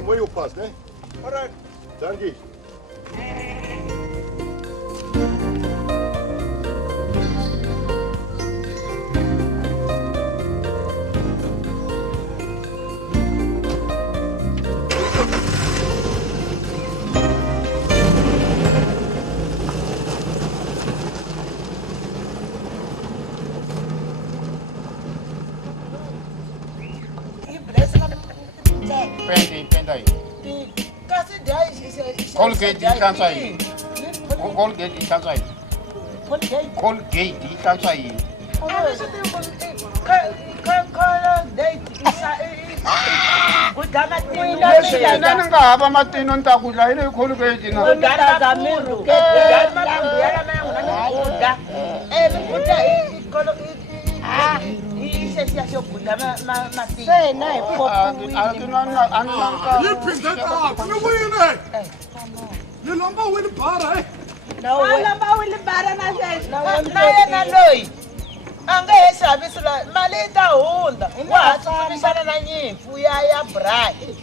Mooi oppassen, hè? Alright. Dank je. Pendai. Colgate ihlanzwa yini? Colgate ihlanzwa yini? Colgate ihlanzwa yini? Mina ni nga hava matino ni ta ku dla yini Colgate na. Lomba wili bara, eh? Lomba wili bara na sweswi. na yena loyi a nga he xavisela mali yi ta hundza wa ha tsutsumixana na nyimpfu ya braai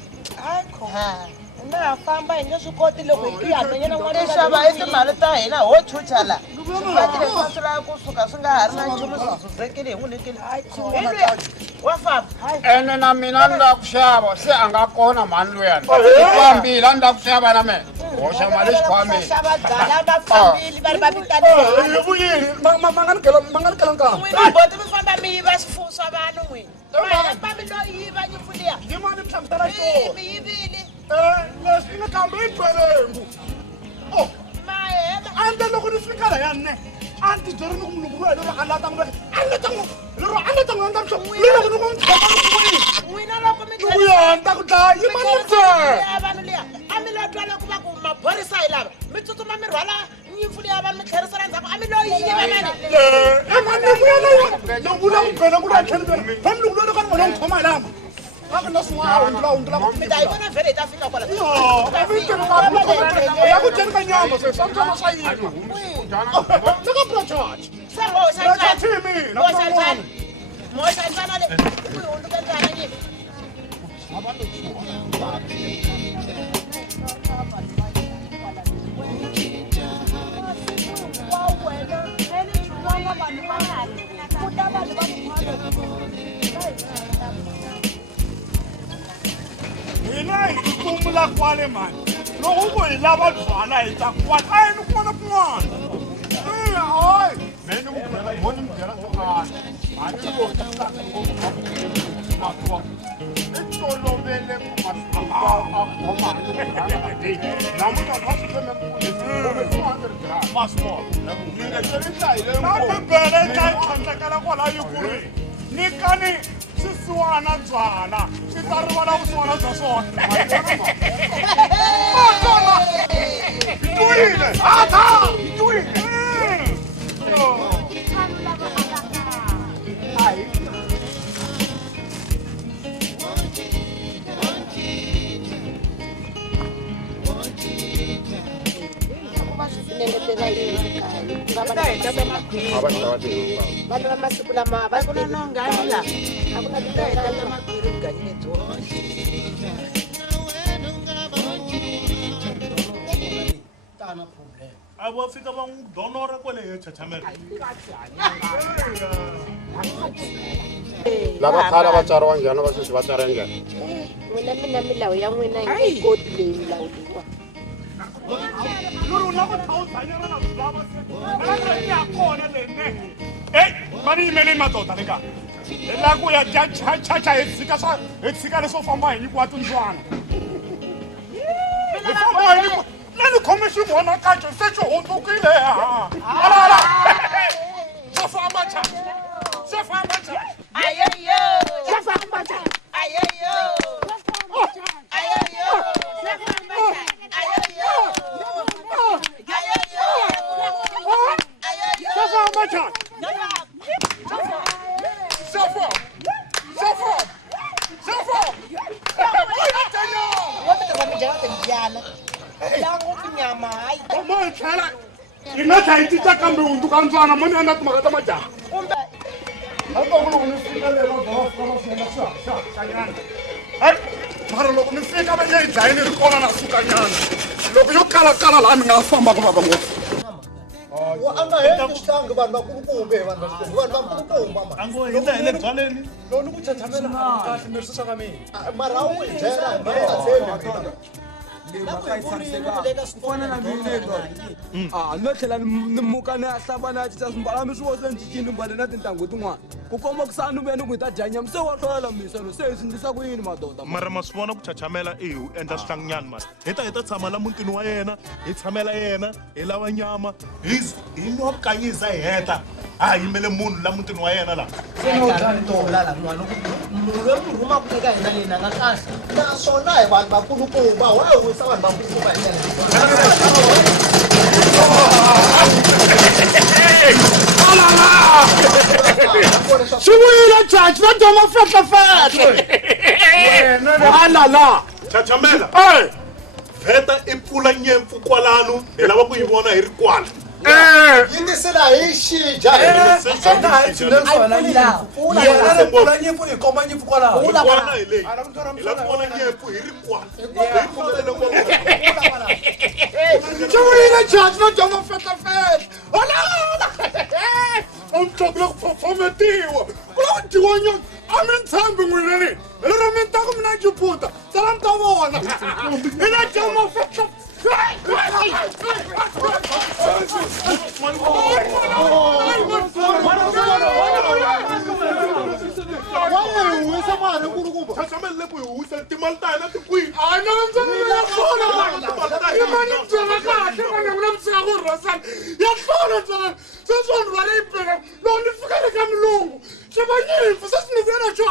na ha famba hi nge swi koti loko hi tiyamenya na n'wana xava hi timali ta hina ho chucha la swifaki leswi swi lava kusuka swi nga ha ri na nchumu swi zuzekile hi n'winekile wa famba ene na mina ni la ku xava se a nga kona mhani luyani fambile a ni la ku xava na mina hoxa mali xikhwameni xava byala va fambile va ri va vitanile vuyini ma nga ni kela nkama n'wina boti mi famba mi yiva swifuwo swa vanhu n'wina fambi no yiva nyimpfu liya yimani tlhamutela mi yivile leswi ni kambe yi twelengu mahela ande loko ni fika la ya nne a ni ti byerini ku mulungu loyi lero a lata n'wi lero a lata n'wi endla mhlovo loko ni n'wi tshama n'wina loko mi ku ya ni ta ku dlaya yimani ya vanhu liya a mi lo twala ku va ku maphorisa hi lava mi tsutsuma mi rhwala nyimpfu liya va mi tlherisela ndzhaku a mi lo yiva mani ni vula ku bela ku la tlheli bela va mulungu loyi loko ni vona n'wi khoma hi lama a ku na swin'wana hundla mi ta yi vona vhele hi ta fika kwala ya ku dyeni ka nyama se swa mutana swa yima ni ka project se hoxa project hi mina moxa ntsana le ku yi hundzuka njhani nyimpfu Vanhu va nga ku ta vanhu va kwale mani loko ku hi lava byala hi ta kwala a hi ni kun'wana na kun'wana hayi meni moni mi byela swo ani mani loyi i tolovele ku makhoma namuntlha va swi kambe bele yi ta yi tlhandlekela kwalayo ku ri nyikani swisiwana byala swi ta rivala vusiwana bya swona itwile ata itwile vanhu va masiku lama va ku na nongala a ku na tindlela ta makhwiri vugangeni byona a va fika va n'wi donora kwale he chachamela lava khale vatswari va nghena va sweswi va tswara njhani n'wina mina milawu ya n'wina yi koti leyi milawu leyiwa lori u lava thawuzanyana na byilava se ya kona lene ei mani yimeleni madoda le ka hi la ku ya dya chacha hi tshika leswo famba hi nyikiwa tindzwana hi famba hi neni khome xi vona kacho se xi hundzukile alala swo famba cha swo famba cha ayeyo swo famba cha ayeyo ayeyo ina tlha ti ta kambe hundzuka ntswana mo ni endla timhaka ta majaha mara loko mi fika va nge yi dlayini ri kona na sukanyana loko yo kalakala laha mi nga famba ku vava ngopfu a nga heti xihlangi vanhu vakulukumbe vanhu vakulukumba a ngo hindza hi le byaleni loni ku chachamela kahle mi swi swa ka mina mara a wu yi byela hi nga tshembi kufana na mina no tlhela ni muka ni ya hlamba ni ya cinca swimbala mi swi vona ni cincini mbale na tintangu tin'wana ku komba ku sa ni vuya ni ku hi ta dya nyama se wa hlolela misano se hi swi endlisa ku yini madoda mara ma swi vona ku chachamela i u endla swihlanginyana mani hi ta tshama la mutini wa yena hi tshamela yena hi lava nyama hi nwa vukanyisa hi heta a hi yimele munhu la mutini wa yena laha rhuma ku eka hina leyi na nga kahle naswona hi vanhu vakulukumba wa hi wisa vanhu vakulukumba hi swi vuyile chachi va dya mafetlefetle alala chachamela vheta i pfula nyimpfu kwalano hi lava ku yi vona hi ri kwala yingisela hi xija nyimpfu hi komba nyimpfu kwalaho hi vona hi leyi hi lava ku vona nyimpfu hi ri kwala hi pfulele ngopfu swi vuyile chachi va dya mafetlefetle alala omtlokile ku fofometiwa ku la ku dyiwa nyama a mi ntshembi n'wina ni hi lero mi ta ku mina jiputa tsala mi ta vona hi na dya mafetlefetle chachamela ku hi wisa timali ta hina ti kwini loko ni fika le ka milungu swi va nyimpfu se swi ni vuyela xo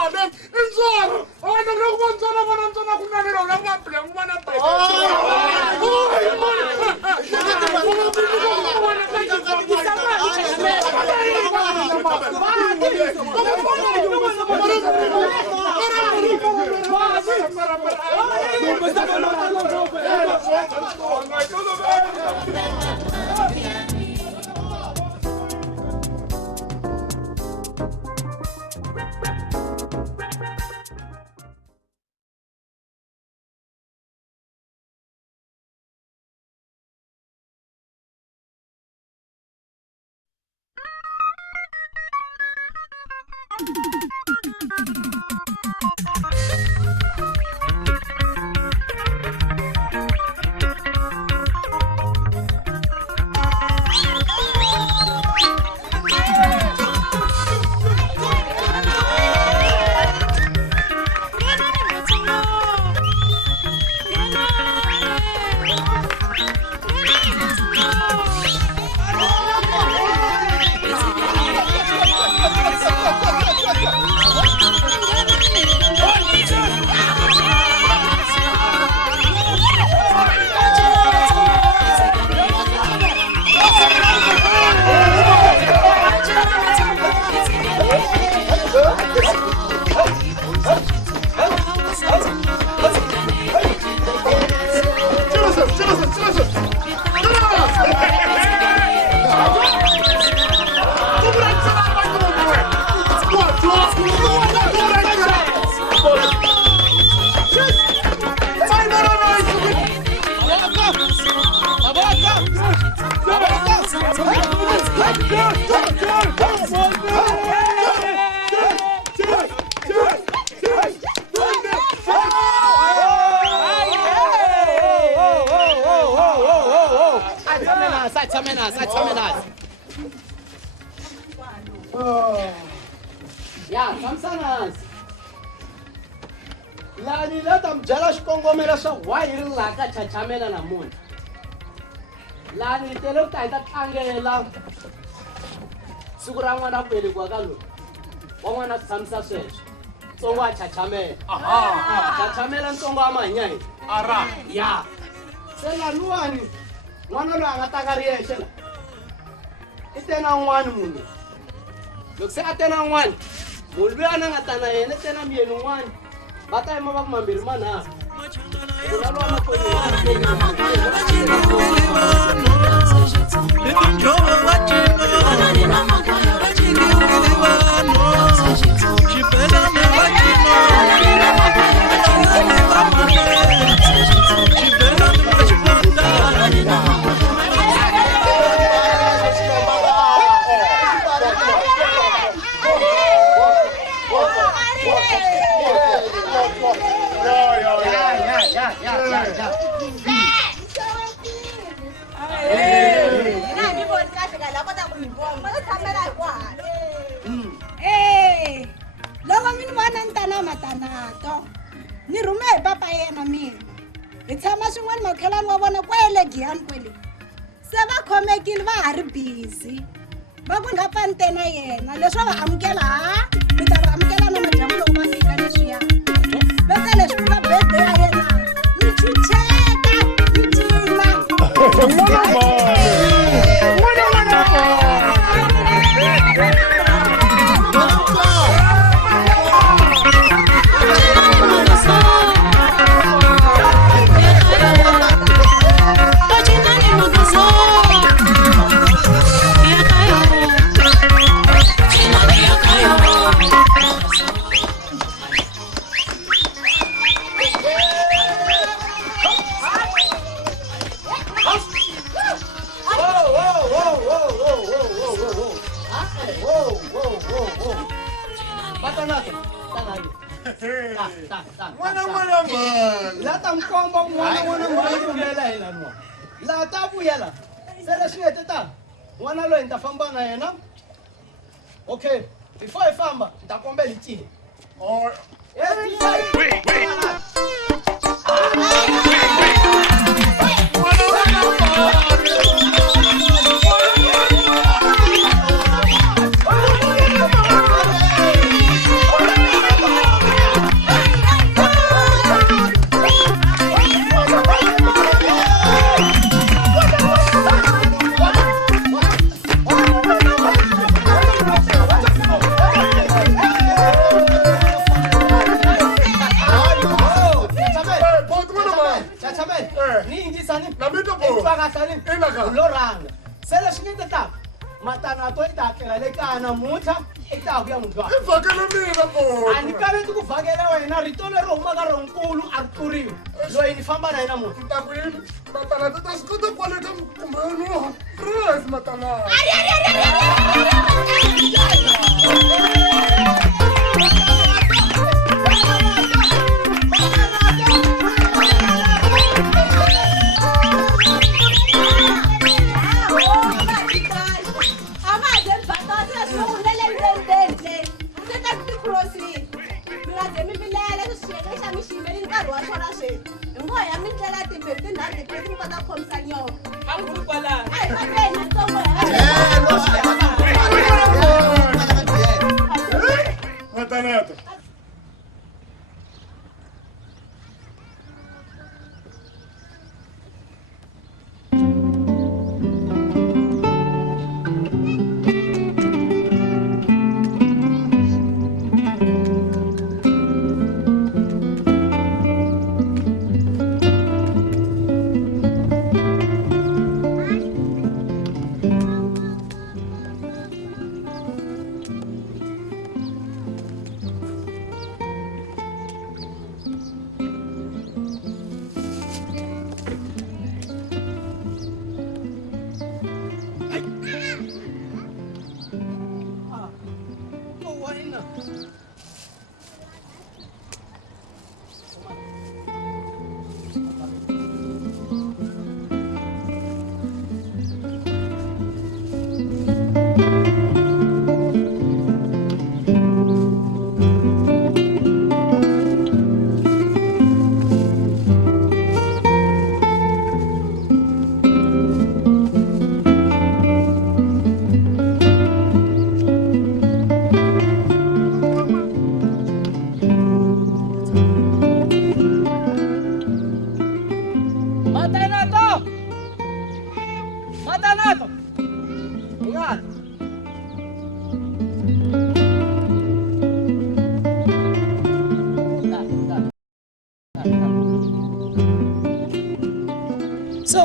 Ya, Samsanas. Lani leta mjala xikongomelo swa wayiri laka chachamela namuntlha. Lani tele ku ta hi ta tlangela siku ra n'wana ku velekiwa ka loyi wa n'wana ku tshamisa sweswo ntsongo wa chachamela chachamela ntsongo wa mahanya ara ya se laniwani n'wana loyi a nga taka ri yexe la i tena un'wani munhu loko se a tena un'wani munhu loyi a na nga ta na yena i tena miyeni un'wani va ta yima va ku mambirhi manharhu kuna lowa loko mi ni vona ni ta na matanato ni rhume hi papa yena mina hi tshama swin'wana makhelani wa vona kwele giyani kwele se va khomekile va ha ri busy va ku nga fani te na yena leswo va amukela mi ta va amukela na madyambu loko va fika leswiya vese leswi ku nga birthday ya yena mi chucheka mi cina lata nkombo n'wana mali kumela hina nwa laha ta vuyela se leswi hete ta n'wana loyi ni ta famba na yena okay before hi famba ni ta kombela hi cini loranga se leswi ni tata matanato i ta hakela le kaya namuntlha i ta vuya mundlwana i vhakela mina a ni kaveti ku vhakela wena rito leri humaka ronkulu a ri tluriwi loyi ni famba na yena munhu ta ku yini matanato ta swi kota kwaleka kumano res matanato Matanato.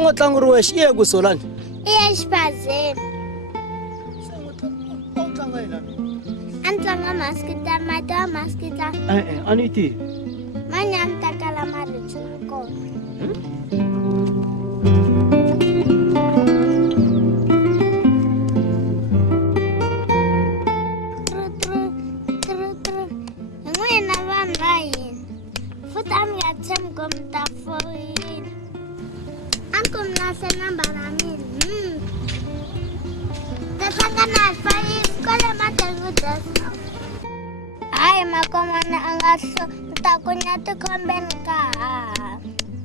ngo tlanga ri wexe iye ku Solani iya xibazeni a ni tlanga maskita mati wa maskita a ni tivi mani a ni ta kala maribye ni kona hi n'wina vanhu va hina futhi a mi nga tshembi ku mi ta foyina a ni ku mi lahle nambara ya mina ta hlangana hi fayisi kwale matengu desa hayi makomana a nga ta ku nya tikhombeni ka haha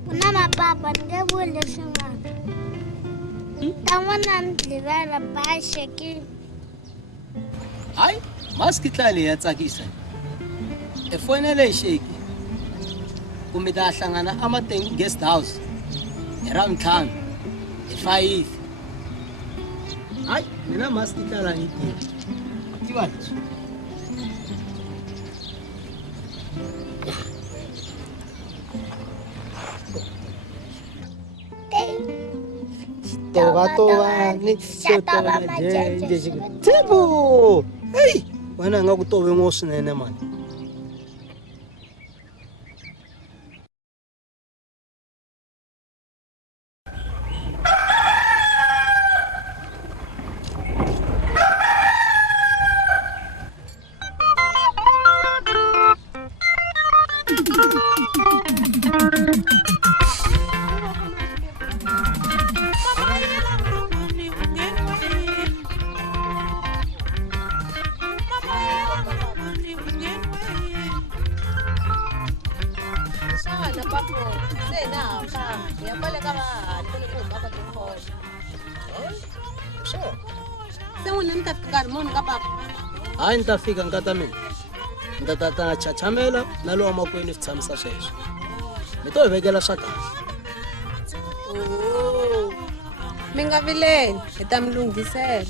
ku na mapapa ni nge vuli leswin'wana ta n'wana ni dlivela baxekile hayi maskitla leyi ya tsakisa e fonele sheki kumbe ta hlangana amatengu guest house hi Ravuntlhanu hi 5 hayi mina maskitla la ni tiva leswi tovatovani xotovanjenje xitsivo heyi wena nga ku tove ngo swinene mani hayi ni ta fika nkata mina ni ta chachamela na lowa makwenu swi tshamisa sweswo mi to hi vekela swa kahle mi nga vileli hi ta mi lunghisela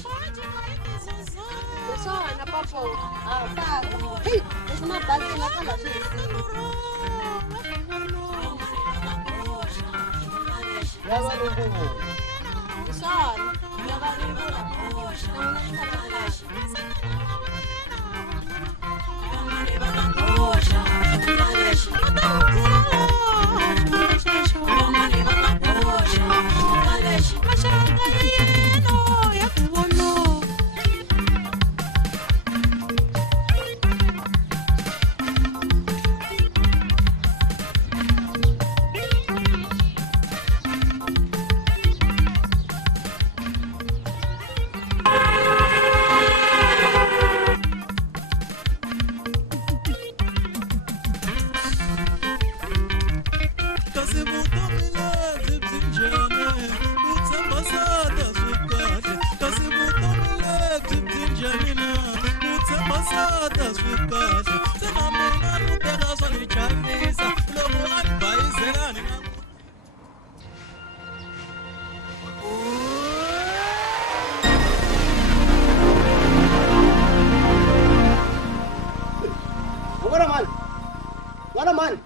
n'wana mani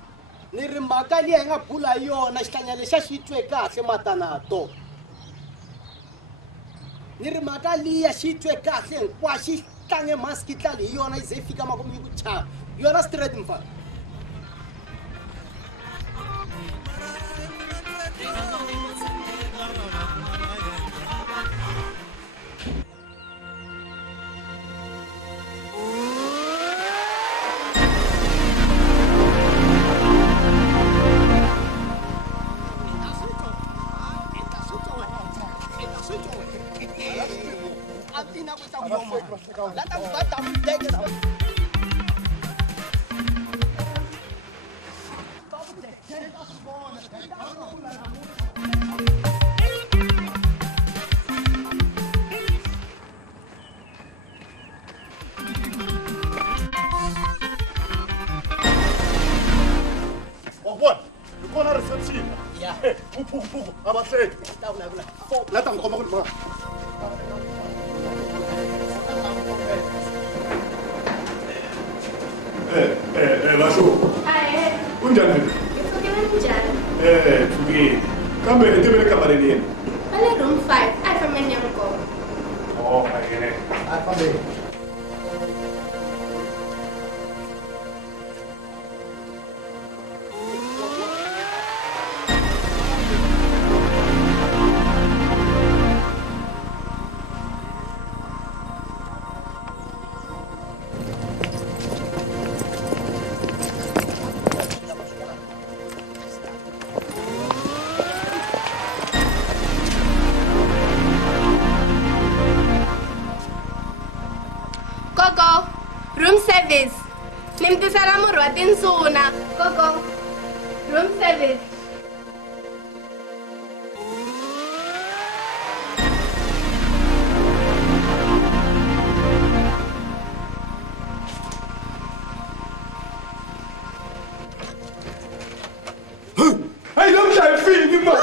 ni ri mhaka liya hi nga bula hi yona xihlanya lexa xi twe kahle matanato ni ri mhaka liya xi twe kahle hinkwaxo xi tlange maskitlali hi yona yi ze yi fika makumu yi ku chava yona straight mfana kambe hi tivile kamareni yena va le room 5 a hi fambeni ya nkoka. Gogo, room service. Ni mi tisela murhi wa tinsuna. Gogo, room service. Hey, don't try to feed me, man.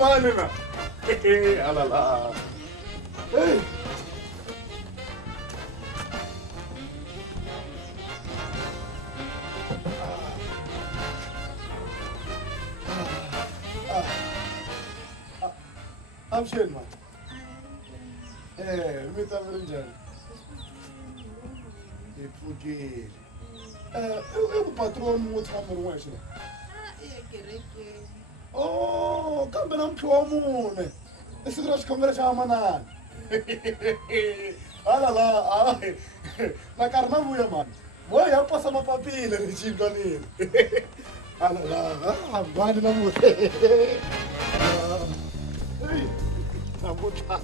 Mani na. Alala. Hey. I'm sure, man. Hey, me tá brincando. E porque o patrão não outro câmera mais, né? Oh, kambe namphiwa mune. Isiku ra xikombelo xa manana. Alala, ay. Na nkarhi na vuya mani. Wo ya pasa mapapila ni xintwanini. Alala, mani na vuya. Hey, namutlha.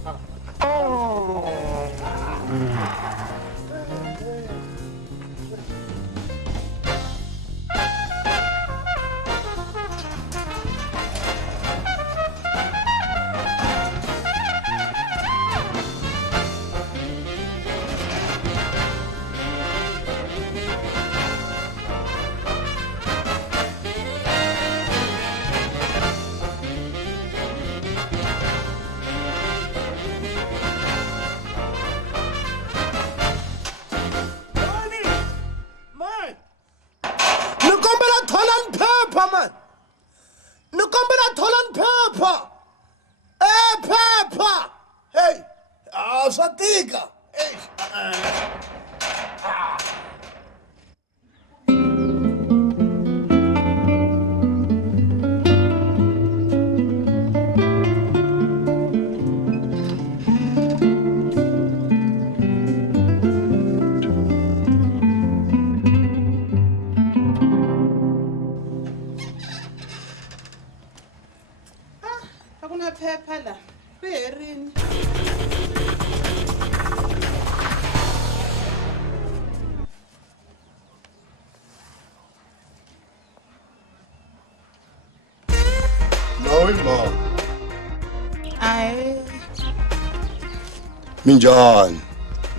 Minjani?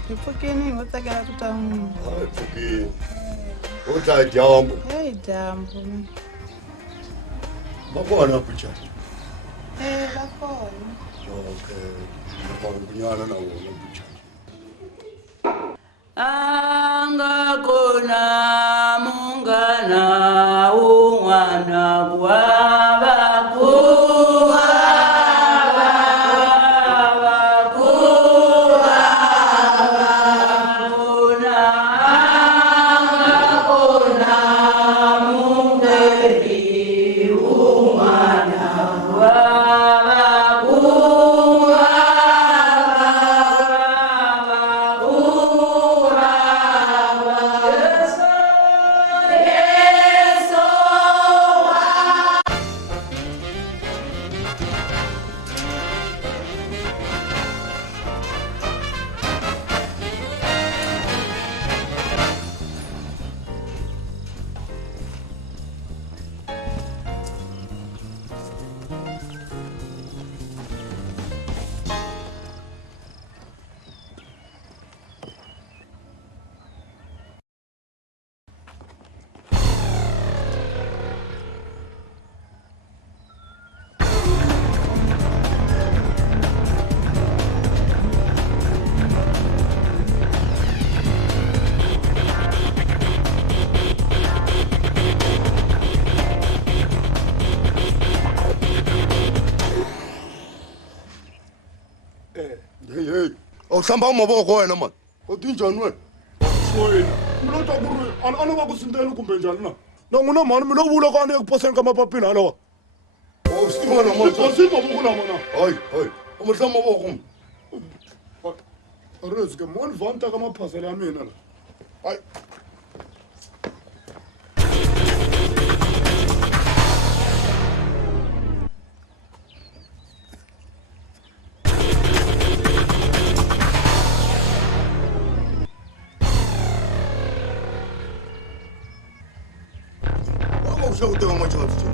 Ngipfukeni ngotakela ku ta n'wina. Hayi pfukeni. U ta dyambu. Hey dyambu. Va kona buchani? Va kona. Okay. Vangunyana na wona buchani. Anga kona mungana un'wana wa vakuwa. Awuhlamba amaboko wena man. Uthi njani wena? Wena, mina uta ku ri ana va ku sindela kumbe njhani na? Na n'wina mhani mi lo vula ka ni eku poseni ka mapapila lawa. Awusitima na man. Kasi mavoko lama na. Hayi. Umhlamba amaboko. Arezi ke mani vanta ka maphasela ya mina la. Hayi. Uhlala uteka amajasi nje.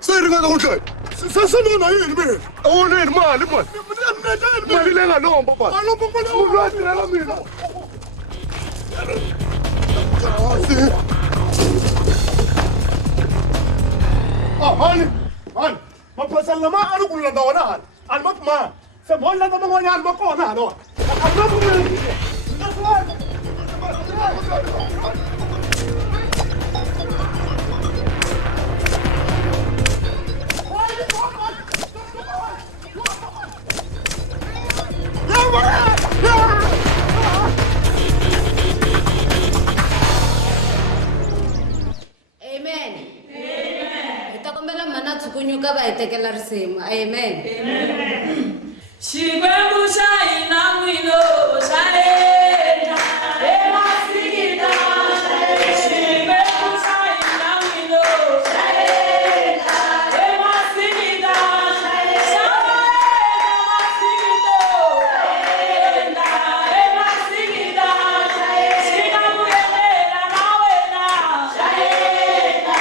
Seringa kunhle. Sasena yini mina? Awuneni mali man. Mali lenga lomba baba. Alomba mali uyatirela mina. Hani. Maphasela lama ani ku landa wona hani. Ani mapma. Se mo landa man'wanyana ma kona halawa. Amen. Itakombela mana tsukunyuka va hitekela risimu. Amen. Xikwembu xa hina n'wino xa yena emasikita Xikwembu xa hina n'wino xa yena emasikita xa yena emasikita xi nga vuyelela na wena xa yena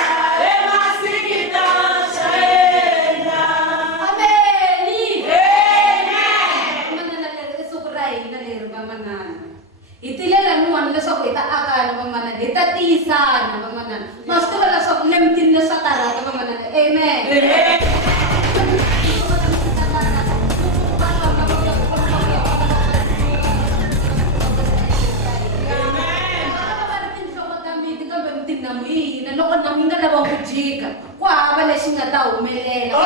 emasikita xa yena. Itilela nuwan leswaku hi ta akana vamanana hi ta tiyisana vamanana ma swi tiva leswaku le mitini leswa karhata vamanana. Amen. tinhloko ta miti kambe mitini namu hi hina loko namu yi nga lava ku jika ku hava lexi nga ta humelela.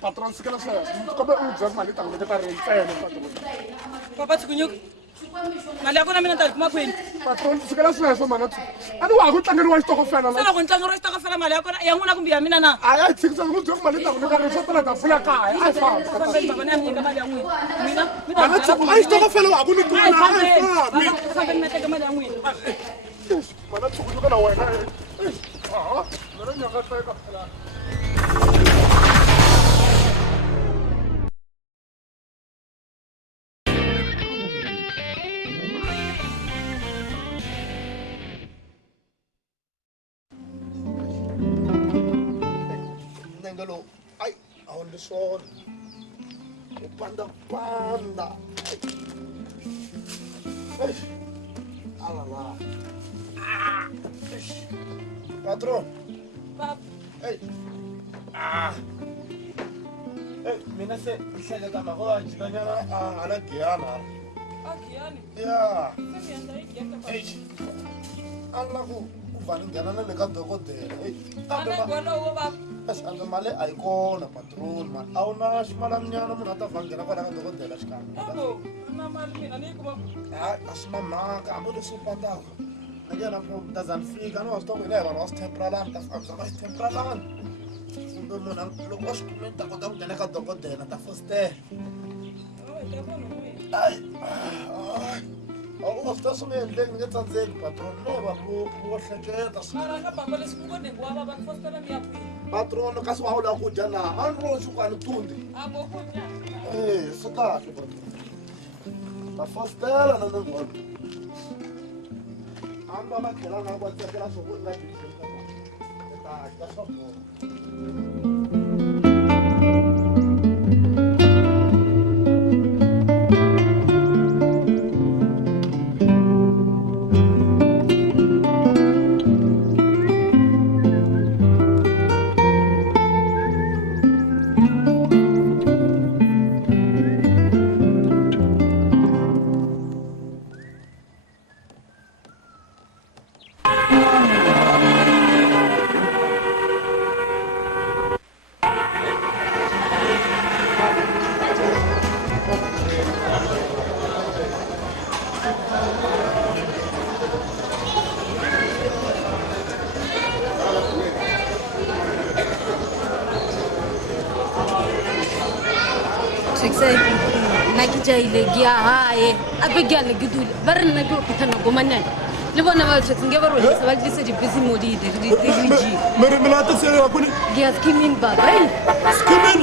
Patron sikela sweswo. Kombe u byela mali ta ngeta ri ntsena patron. Papa Tsikunyuka. Mali ya kona mina ta kuma kwini? Patron sikela sweswo mana. Ani wa ku tlangeriwa xitokofela la. Sana ku tlangeriwa xitokofela mali ya kona ya n'wina kumbe ya mina na? Aya tshikisa ku byela mali ta ngeta ri swo tala ta pfula kaya. Ai famba. Baba ni nyika mali ya n'wina. Mina Mana tsako ai xitokofela wa ku ni twana ai famba. Famba ni teka mali ya n'wina. Mana Tsikunyuka na wena. Mana nyanga teka. Nengalo, ay, on the sword. Panda. Ay, alala. Patron. Hey. Hey, mina se hleketa mhaka wa jikanyana hala Giyana. Giyani? Yeah. Hey. Allah ku fane nghena na le ka dokodela Walowo baba. kambe mali a yi kona patron man a wu na ximalanyana munhu a ta vhangela kwala ka dokodela xikambe Na mali mina ni kuma. a swi na mhaka hambi leswi u pataka akena doesn't fika no wa swi tiva ku hina hi vanhu va xitemporalani ta fambisa va xitemporalani kumbe munhu loko wa swi kumeni ta kota ku nghena ka dokodela ta fostela u swi ta swi nga endleki ni nge tsandzeki patron no vanhu vo hleketa Mara ka baba leswi ku ngone ku va fostela mi ya kwihi? patron kasi wa wu lava ku dya na a ni ro xukani tundi Abo ku dya. swi kahle patron va fostela na ningona hambi va makhelana va tekela swo ku nga ta swa kona Nakijaile gia hae abegiale gidule barna go kitana gomanan libona balche ngevaro lisa balise di busy modi de riji mere milata sere akuni gia skimin baba skimin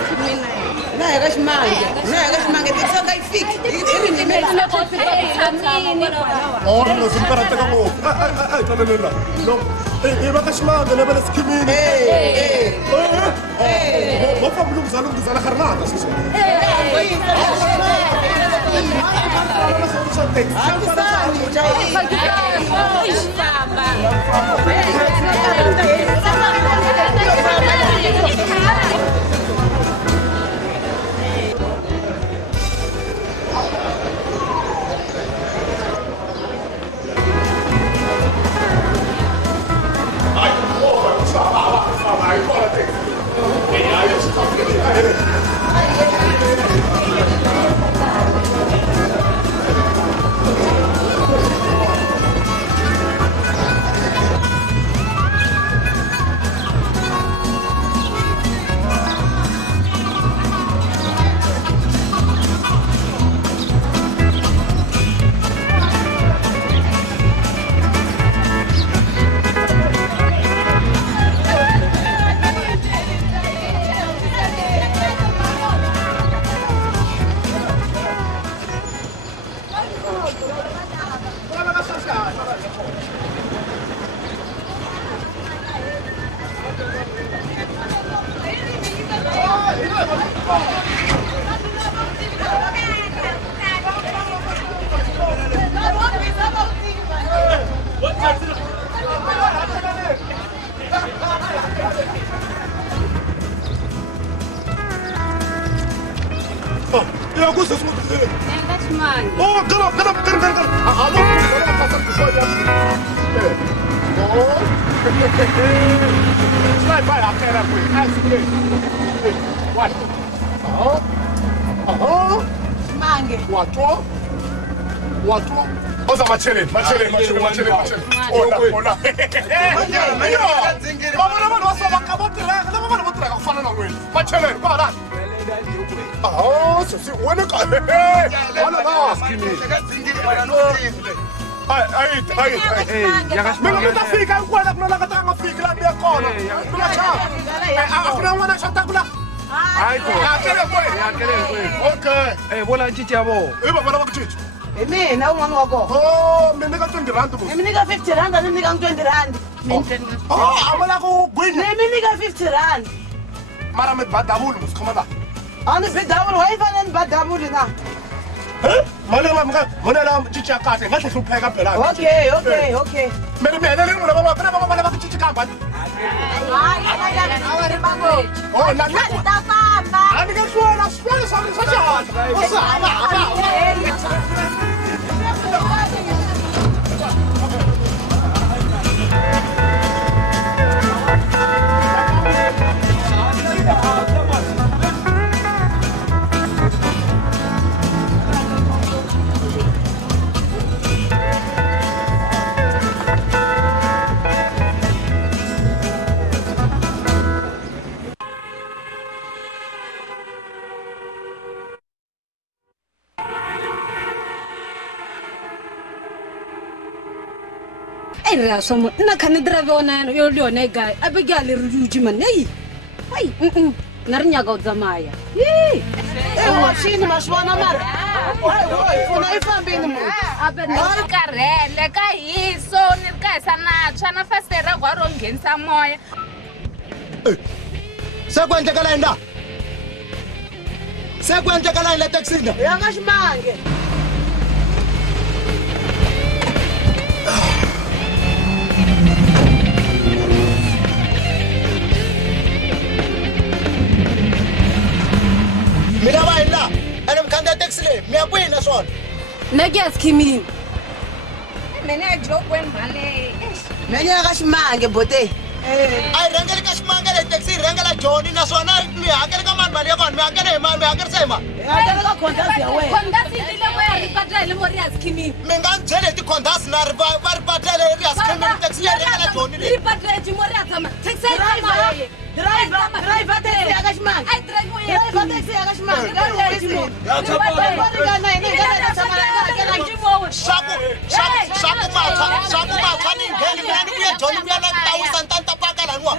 skimin na yakash mange tikisanga ifiki oh no simpara taka mo talela no yakash mange lebele skimin ما فهموا زالوا زال خرناطة سيسو يا قوس اسمه اوه قلب شوي باي اخيرا كوي اسكري واش mange watu oza machele ona mama mama wasa bakabotela lama mama botra kufana na wewe machele bala sisi wena ka wala la skini mina nitafika kwala kuna nakataka ngafika la ndia kona kuna cha akuna mwana shatakula Aiko. Yakele kweli. Okay. Bola nchichi yabo. Baba bakuchichi. Mina umama wako. Oh, mina ka 20 rand bo. Mina ka 50 rand, mina ka 20 rand. Amala ko gwini. Mina ka 50 rand. Mara met badabulu muskhomada. Ana badabulu wayifana ni badabulu na. Mona la chicha kase ngahle hlupheka phela. Okay. Mina le ngona baba bakuchichi kamba. Oh, la Ani ka suona, suona sa sa. Osa, Ai re aso mo nna khane drive ona yo le yona guy a be ga le ruji man ei ai na re nyaka o tsamaya washini maswona mara funa ifambini mu abe no karele ka hiso ni ka sana chana fasera kwa ro nghenisa moya Sekwenzekala nda Sekwenzekala le taxi nda yanga shimange Mina bayila ana mkhanda taxi le miyakwina swona Nakuyasikimini mene jokwen male menya ka shimange bote Ai rangele ka shimanga le taxi rangela Johnny na swona mi hakela ka mali ya kona mi hakela mali mi hakela sema hakela ka contact ya wena contact ile moya ripatela le mori yasikimini minga ndzele ti contact na va ripatela le yasikimini taxi ya rangela Johnny le ripatela ti mori yatsama taxi ya driver taxi ya ka shimange ai driver ya driver taxi ya ka shimange shaku mathani ngeni mina ni kuya Johnny kuya la 1000 pakala nwa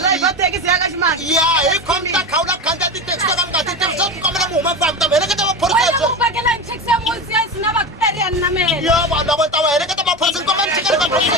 driver taxi ya ka shimange ya hi khomta khawla khanda ti taxi ka mga ti taxi ku kamela mu ma famta mena ka ta va phorisa ku pakela taxi ya mo sia sina ba area na mena ya ba na ba ta va ka ta va phorisa ko man chika ka phorisa